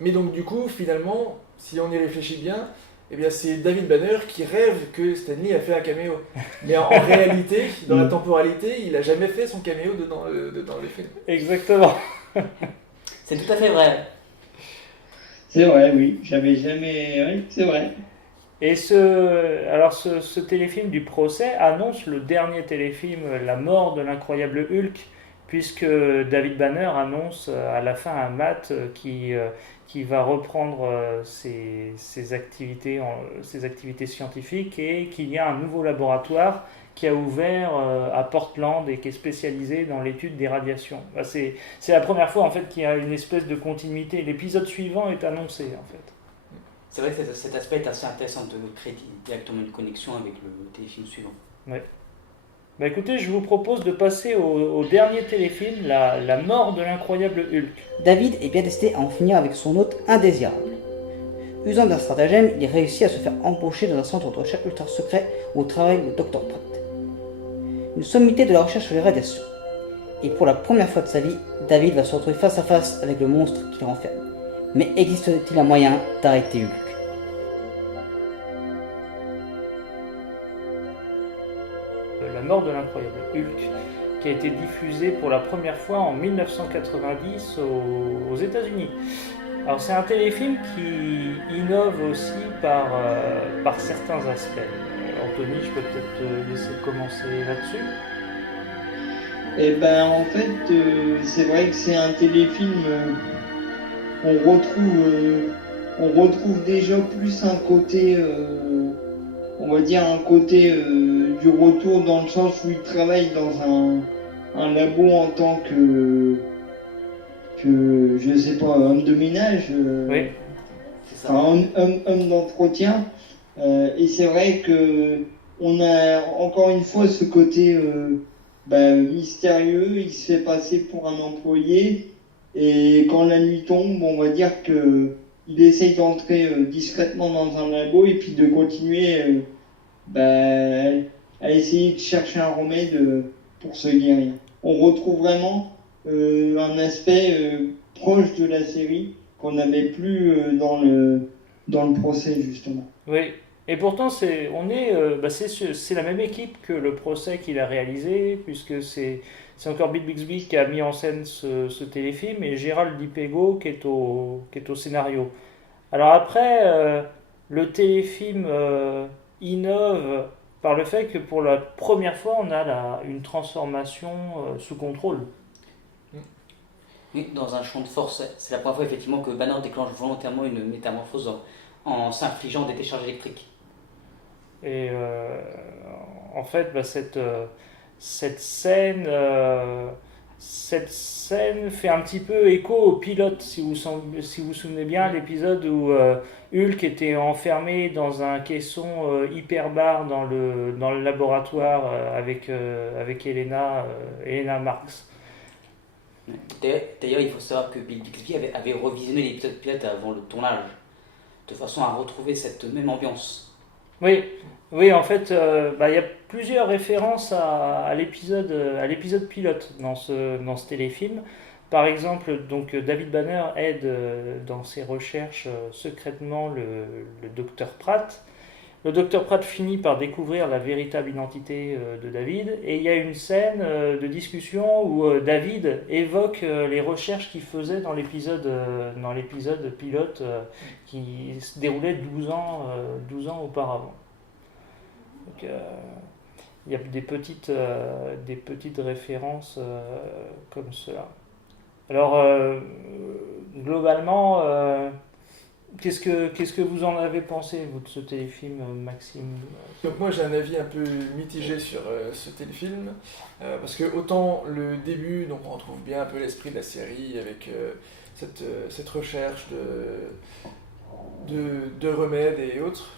Mais donc du coup, finalement, si on y réfléchit bien, eh bien c'est David Banner qui rêve que Stanley a fait un caméo. Mais en réalité, dans la temporalité, il a jamais fait son caméo dans les films. Exactement. C'est tout à fait vrai. C'est vrai, oui. J'avais jamais... Oui, c'est vrai. Et ce téléfilm du procès annonce le dernier téléfilm, La mort de l'incroyable Hulk, puisque David Banner annonce à la fin à Matt qui va reprendre ses activités scientifiques et qu'il y a un nouveau laboratoire qui a ouvert à Portland et qui est spécialisé dans l'étude des radiations. C'est la première fois en fait qu'il y a une espèce de continuité. L'épisode suivant est annoncé en fait. C'est vrai que cet aspect est assez intéressant de créer directement une connexion avec le téléfilm suivant. Ouais. Écoutez, je vous propose de passer au dernier téléfilm, la mort de l'incroyable Hulk. David est bien décidé à en finir avec son hôte indésirable. Usant d'un stratagème, il réussit à se faire embaucher dans un centre de recherche ultra secret où travaille le Dr Pratt. Une sommité de la recherche sur les radiations. Et pour la première fois de sa vie, David va se retrouver face à face avec le monstre qui le renferme. Mais existe-t-il un moyen d'arrêter Hulk ? La mort de l'incroyable Hulk, qui a été diffusé pour la première fois en 1990 aux États-Unis. Alors c'est un téléfilm qui innove aussi par certains aspects. Anthony, je peux peut-être te laisser commencer là-dessus. Et ben en fait, c'est vrai que c'est un téléfilm. On retrouve déjà plus un côté, on va dire un côté du retour dans le sens où il travaille dans un labo en tant que je sais pas, homme de ménage, Oui, C'est ça. enfin, homme d'entretien. Et c'est vrai que on a encore une fois ce côté mystérieux. Il se fait passer pour un employé et quand la nuit tombe, on va dire que il essaye d'entrer discrètement dans un labo et puis de continuer à essayer de chercher un remède pour se guérir. On retrouve vraiment un aspect proche de la série qu'on n'avait plus dans le procès justement. oui. Et pourtant, c'est la même équipe que le procès qu'il a réalisé, puisque c'est encore Bill Bixby qui a mis en scène ce téléfilm et Gérald Di Pego qui est au scénario. Alors après, le téléfilm innove par le fait que pour la première fois, on a une transformation sous contrôle. Oui, dans un champ de force, c'est la première fois effectivement que Banner déclenche volontairement une métamorphose en s'infligeant des décharges électriques. Et en fait, cette scène fait un petit peu écho au pilote, si vous vous souvenez bien, l'épisode où Hulk était enfermé dans un caisson hyperbare dans le laboratoire avec Helena Marx. D'ailleurs, il faut savoir que Bill Bixby avait revisionné l'épisode pilote avant le tournage, de façon à retrouver cette même ambiance. Oui, en fait, il y a plusieurs références à l'épisode pilote dans ce téléfilm. Par exemple, donc David Banner aide dans ses recherches secrètement le docteur Pratt. le docteur Pratt finit par découvrir la véritable identité de David, et il y a une scène de discussion où David évoque les recherches qu'il faisait dans l'épisode pilote qui se déroulait 12 ans auparavant. Donc, il y a des petites références comme cela. Alors, globalement, qu'est-ce que vous en avez pensé, vous, de ce téléfilm, Maxime? Donc moi j'ai un avis un peu mitigé sur ce téléfilm, parce que autant le début, donc on retrouve bien un peu l'esprit de la série avec cette recherche de remèdes et autres,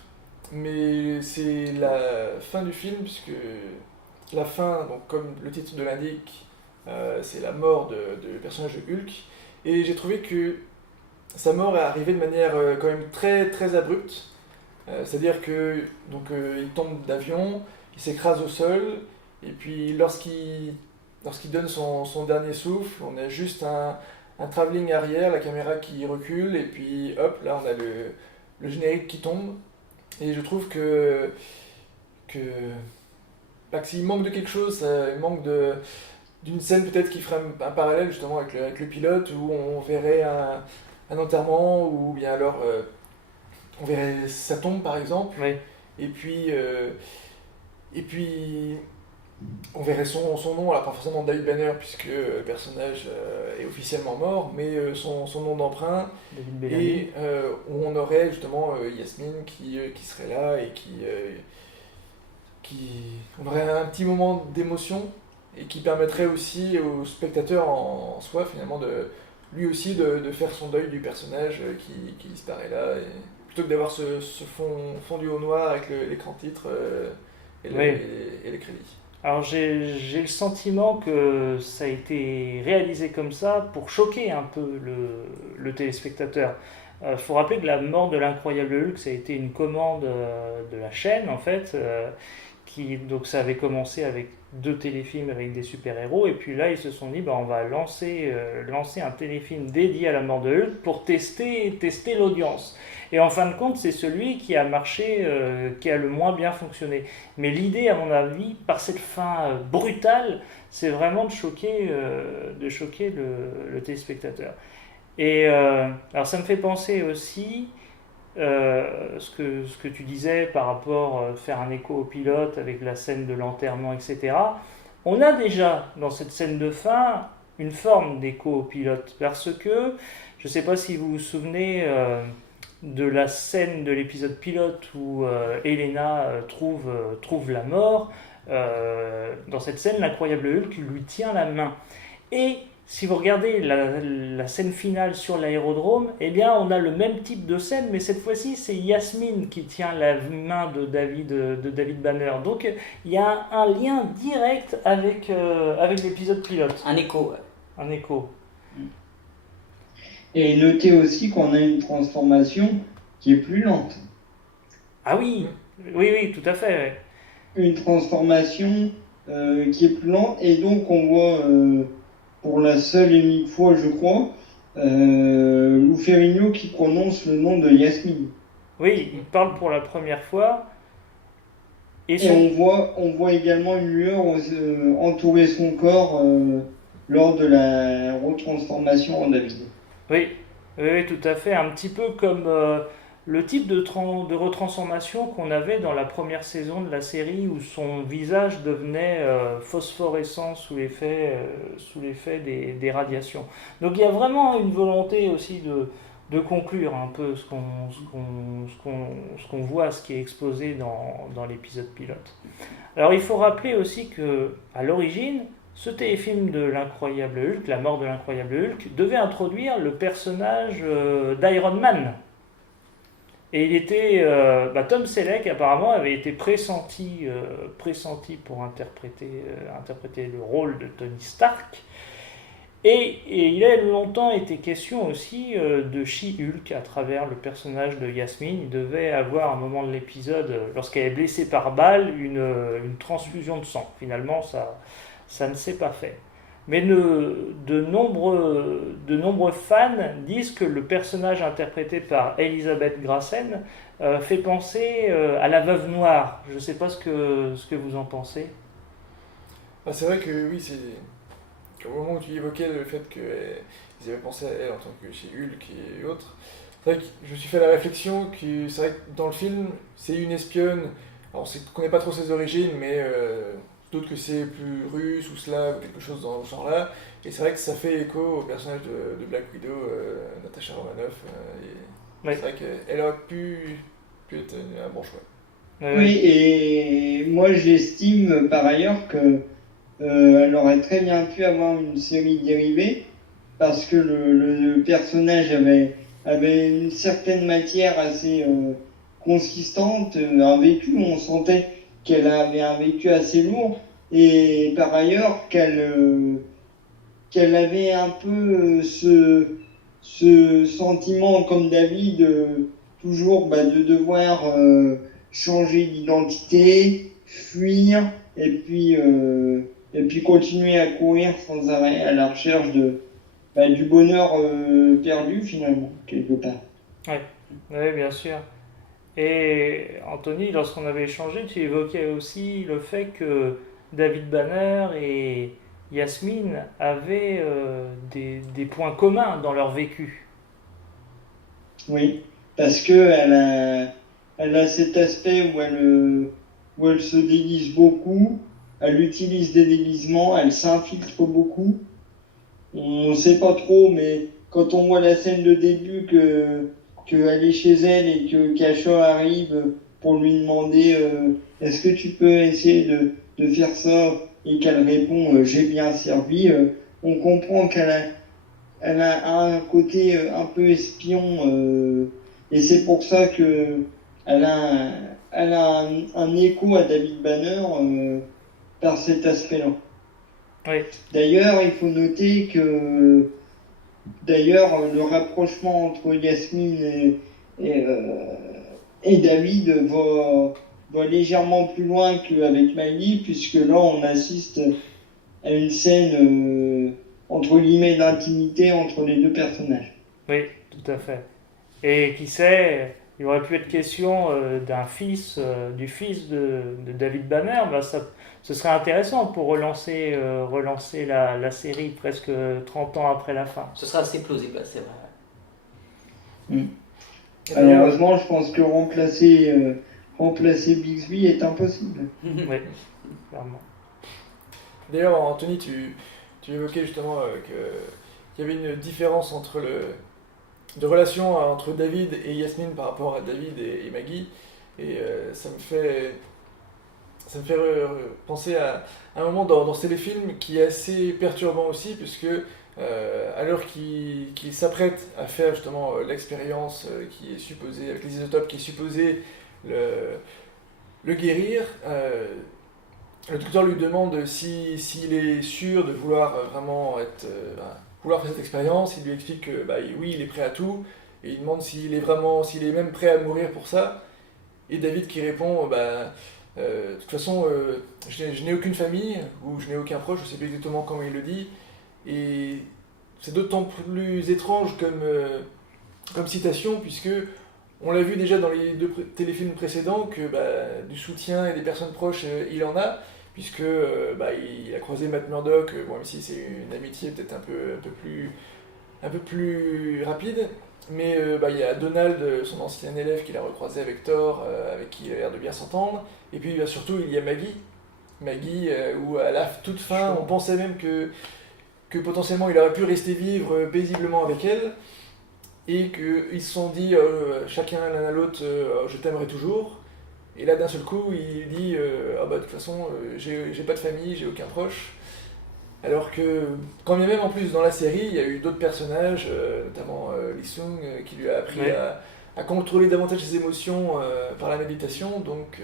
mais c'est la fin du film, puisque la fin, donc comme le titre de l'indique, c'est la mort du personnage de Hulk, et j'ai trouvé que sa mort est arrivée de manière quand même très, très abrupte. C'est-à-dire que il tombe d'avion, il s'écrase au sol, et puis lorsqu'il donne son dernier souffle, on a juste un travelling arrière, la caméra qui recule, et puis hop, là on a le générique qui tombe. Et je trouve bah, que s'il manque de quelque chose, il manque d'une scène peut-être qui ferait un parallèle justement avec le pilote, où on verrait un enterrement, ou bien alors on verrait sa tombe par exemple, Oui. et puis on verrait son nom, alors pas forcément David Banner puisque le personnage est officiellement mort, mais son nom d'emprunt, David Bellamy. et où on aurait justement Yasmine qui serait là, et on aurait un petit moment d'émotion, et qui permettrait aussi au spectateur en soi finalement lui aussi de faire son deuil du personnage qui disparaît là, et plutôt que d'avoir ce fond fondu au noir avec l'écran titre et les crédits. Alors j'ai le sentiment que ça a été réalisé comme ça pour choquer un peu le téléspectateur. Il faut rappeler que la mort de l'incroyable Hulk, ça a été une commande de la chaîne en fait, donc ça avait commencé avec 2 téléfilms avec des super-héros, et puis là ils se sont dit on va lancer un téléfilm dédié à la mort de Hulk pour tester l'audience. Et en fin de compte, c'est celui qui a marché, qui a le moins bien fonctionné. Mais l'idée, à mon avis, par cette fin brutale, c'est vraiment de choquer le téléspectateur. Et alors ça me fait penser aussi ce que tu disais par rapport à faire un écho au pilote avec la scène de l'enterrement, etc. On a déjà dans cette scène de fin une forme d'écho au pilote, parce que je ne sais pas si vous vous souvenez de la scène de l'épisode pilote où Helena trouve la mort. Dans cette scène, l'incroyable Hulk lui tient la main. Et si vous regardez la scène finale sur l'aérodrome, eh bien on a le même type de scène, mais cette fois-ci c'est Yasmine qui tient la main de David Banner. Donc il y a un lien direct avec l'épisode pilote. Un écho. Un écho. Et notez aussi qu'on a une transformation qui est plus lente. Ah oui, oui, tout à fait. Ouais. Une transformation qui est plus lente, et donc on voit pour la seule et unique fois, je crois, Lou Ferrigno qui prononce le nom de Yasmine. Oui, il parle pour la première fois. Et on voit également une lueur entourer son corps lors de la retransformation en David. Oui, tout à fait. Un petit peu comme le type de retransformation qu'on avait dans la première saison de la série, où son visage devenait phosphorescent sous l'effet des radiations. Donc il y a vraiment une volonté aussi de conclure un peu ce qu'on voit, ce qui est exposé dans l'épisode pilote. Alors il faut rappeler aussi que à l'origine, ce téléfilm de l'incroyable Hulk, la mort de l'incroyable Hulk, devait introduire le personnage d'Iron Man. Et il était, Tom Selleck apparemment avait été pressenti pour interpréter le rôle de Tony Stark. Et il a longtemps été question aussi de She-Hulk à travers le personnage de Yasmine. Il devait avoir à un moment de l'épisode, lorsqu'elle est blessée par balle, une transfusion de sang. Finalement, ça ne s'est pas fait. Mais de nombreux fans disent que le personnage interprété par Elisabeth Grassen fait penser à la Veuve Noire. Je ne sais pas ce que vous en pensez. Ah, c'est vrai que oui, au moment où tu évoquais le fait qu'ils avaient pensé à elle en tant que chez Hulk et autres, c'est vrai que je me suis fait la réflexion que c'est vrai que dans le film, c'est une espionne. Alors on ne connaît pas trop ses origines, mais doute que c'est plus russe ou slave ou quelque chose dans ce genre-là. Et c'est vrai que ça fait écho au personnage de Black Widow, Natasha Romanoff. Et Ouais. c'est vrai qu'elle aurait pu être un bon choix. Oui, et moi j'estime par ailleurs que elle aurait très bien pu avoir une série dérivée parce que le personnage avait une certaine matière assez consistante, un vécu, on sentait qu'elle avait un vécu assez lourd et par ailleurs qu'elle avait un peu ce sentiment comme David toujours de devoir changer d'identité, fuir et puis continuer à courir sans arrêt à la recherche du bonheur perdu finalement, quelque part. Oui, bien sûr. Et Anthony, lorsqu'on avait échangé, tu évoquais aussi le fait que David Banner et Yasmine avaient des points communs dans leur vécu. Oui, parce que elle a cet aspect où elle se déguise beaucoup, elle utilise des déguisements, elle s'infiltre beaucoup. On ne sait pas trop, mais quand on voit la scène de début qu'elle est chez elle et que Kasha arrive pour lui demander est-ce que tu peux essayer de faire ça et qu'elle répond j'ai bien servi, on comprend elle a un côté un peu espion et c'est pour ça que elle a un écho à David Banner par cet aspect-là. Oui, D'ailleurs, il faut noter que le rapprochement entre Yasmine et David va légèrement plus loin qu'avec Maggie, puisque là on assiste à une scène entre guillemets d'intimité entre les deux personnages. oui, tout à fait. Et qui sait, il aurait pu être question du fils de David Banner. Ce serait intéressant pour relancer la série presque 30 ans après la fin. Ce sera assez plausible, c'est vrai. Malheureusement, je pense que remplacer Bixby est impossible. Oui, clairement. D'ailleurs, Anthony, tu évoquais justement qu'il y avait une différence de relation entre David et Yasmine par rapport à David et Maggie. Et ça me fait penser à un moment dans ce téléfilm qui est assez perturbant aussi, puisque à l'heure qu'il s'apprête à faire justement l'expérience qui est supposée, avec les isotopes, qui est supposée le guérir, le docteur lui demande s'il est sûr de vouloir vraiment vouloir faire cette expérience. Il lui explique que oui, il est prêt à tout, et il demande s'il est même prêt à mourir pour ça. Et David qui répond de toute façon, je n'ai aucune famille, ou je n'ai aucun proche, je ne sais plus exactement comment il le dit. Et c'est d'autant plus étrange comme citation, puisque on l'a vu déjà dans les deux téléfilms précédents, que du soutien et des personnes proches, il en a, puisque il a croisé Matt Murdock, même si c'est une amitié peut-être un peu plus rapide. Mais il y a Donald, son ancien élève qu'il a recroisé avec Thor, avec qui il a l'air de bien s'entendre. Et puis surtout, il y a Maggie. Maggie, où à la toute fin, on pensait même que potentiellement il aurait pu rester vivre paisiblement avec elle. Et qu'ils se sont dit, chacun l'un à l'autre, je t'aimerai toujours. Et là, d'un seul coup, il dit, de toute façon, j'ai pas de famille, j'ai aucun proche. Alors que, quand bien même en plus dans la série, il y a eu d'autres personnages, notamment Lee Sung, qui lui a appris à contrôler davantage ses émotions par la méditation. Donc,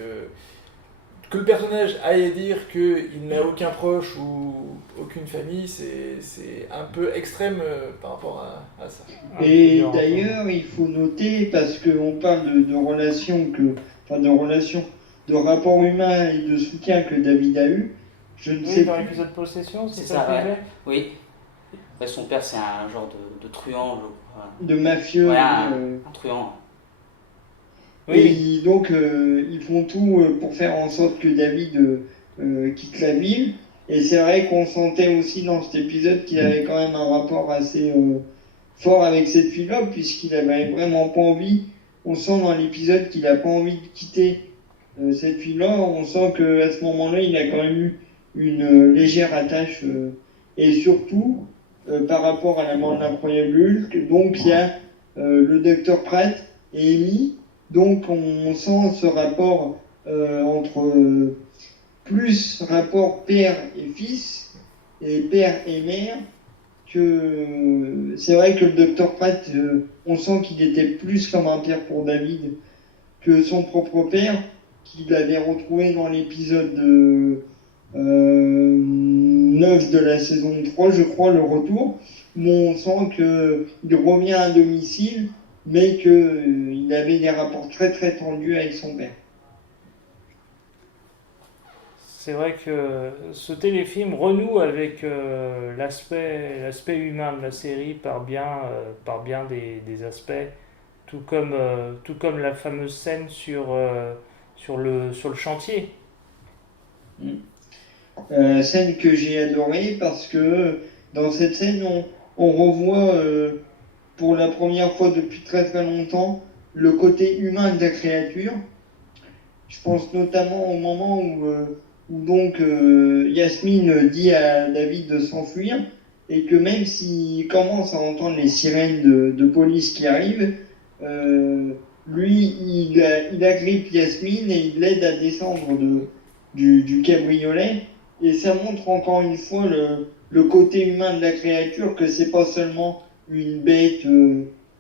que le personnage aille dire qu'il n'a aucun proche ou aucune famille, c'est un peu extrême par rapport à ça. Et d'ailleurs, il faut noter, parce qu'on parle de relations, de rapports humains et de soutien que David a eu, Je ne Oui, sais dans plus. l'épisode Possession, c'est C'est ça ça, qu'il ouais. fait Oui. Ouais, son père, c'est un genre de truand, je crois. De mafieux. Voilà, un truand. Oui, Et oui. donc, ils font tout pour faire en sorte que David quitte la ville. Et c'est vrai qu'on sentait aussi dans cet épisode qu'il avait quand même un rapport assez fort avec cette fille-là, puisqu'il avait vraiment pas envie. On sent dans l'épisode qu'il a pas envie de quitter cette fille-là. On sent qu'à ce moment-là, il a quand même eu une légère attache. Et surtout, par rapport à la mort de l'incroyable Hulk, donc il y a le docteur Pratt et Amy. Donc on sent ce rapport entre plus rapport père et fils et père et mère, que c'est vrai que le docteur Pratt, on sent qu'il était plus comme un père pour David que son propre père, qu'il avait retrouvé dans l'épisode 9 de la saison 3, je crois, le retour, où on sent qu'il revient à domicile, mais qu'il avait des rapports très très tendus avec son père. C'est vrai que ce téléfilm renoue avec l'aspect humain de la série par bien des aspects, tout comme la fameuse scène sur le chantier. Scène que j'ai adorée parce que dans cette scène, on revoit pour la première fois depuis très très longtemps le côté humain de la créature. Je pense notamment au moment où donc Yasmine dit à David de s'enfuir et que même s'il commence à entendre les sirènes de police qui arrivent, lui il agrippe Yasmine et il l'aide à descendre du cabriolet. Et ça montre encore une fois le côté humain de la créature, que c'est pas seulement une bête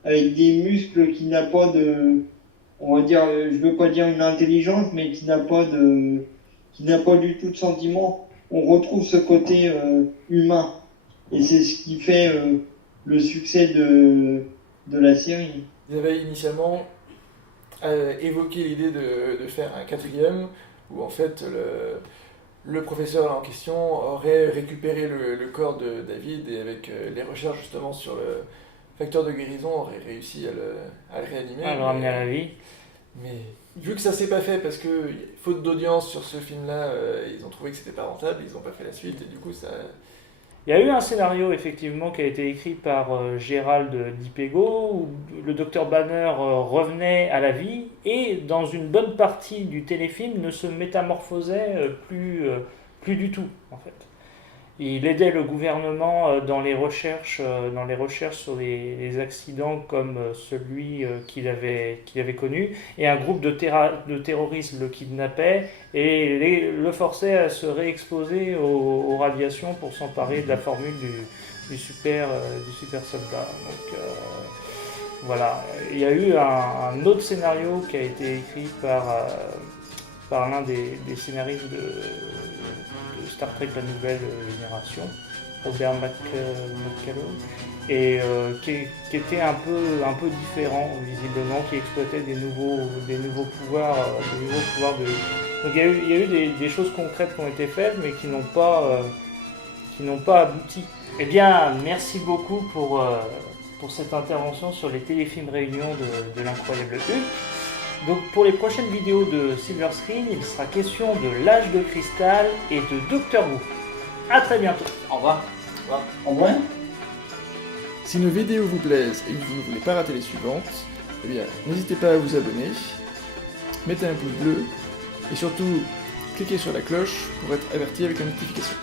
avec des muscles qui n'a pas de, on va dire, je veux pas dire une intelligence, mais qui n'a pas du tout de sentiment. On retrouve ce côté humain. Et c'est ce qui fait le succès de la série. Ils avaient initialement évoqué l'idée de faire un quatrième, où en fait le professeur en question aurait récupéré le corps de David et avec les recherches justement sur le facteur de guérison aurait réussi à le réanimer. À le ramener à la vie. Mais vu que ça s'est pas fait parce que faute d'audience sur ce film-là, ils ont trouvé que c'était pas rentable, ils ont pas fait la suite et du coup ça... Il y a eu un scénario effectivement qui a été écrit par Gérald Dipego où le docteur Banner revenait à la vie et dans une bonne partie du téléfilm ne se métamorphosait plus du tout en fait. Il aidait le gouvernement dans les recherches sur les accidents comme celui qu'il avait connu. Et un groupe de terroristes le kidnappait et le forçait à se réexposer aux radiations pour s'emparer de la formule du super soldat. Donc voilà. Il y a eu un autre scénario qui a été écrit par l'un des scénaristes de Star Trek La Nouvelle Génération, Robert McCallum, et qui était un peu différent visiblement, qui exploitait des nouveaux pouvoirs Donc il y a eu des choses concrètes qui ont été faites, mais qui n'ont pas abouti. Eh bien, merci beaucoup pour cette intervention sur les téléfilms réunions de l'incroyable Hulk. Donc pour les prochaines vidéos de Silver Screen, il sera question de l'âge de cristal et de Doctor Who. A très bientôt. Au revoir. En vrai, Si nos vidéos vous plaisent et que vous ne voulez pas rater les suivantes, eh bien n'hésitez pas à vous abonner, mettez un pouce bleu et surtout cliquez sur la cloche pour être averti avec la notification.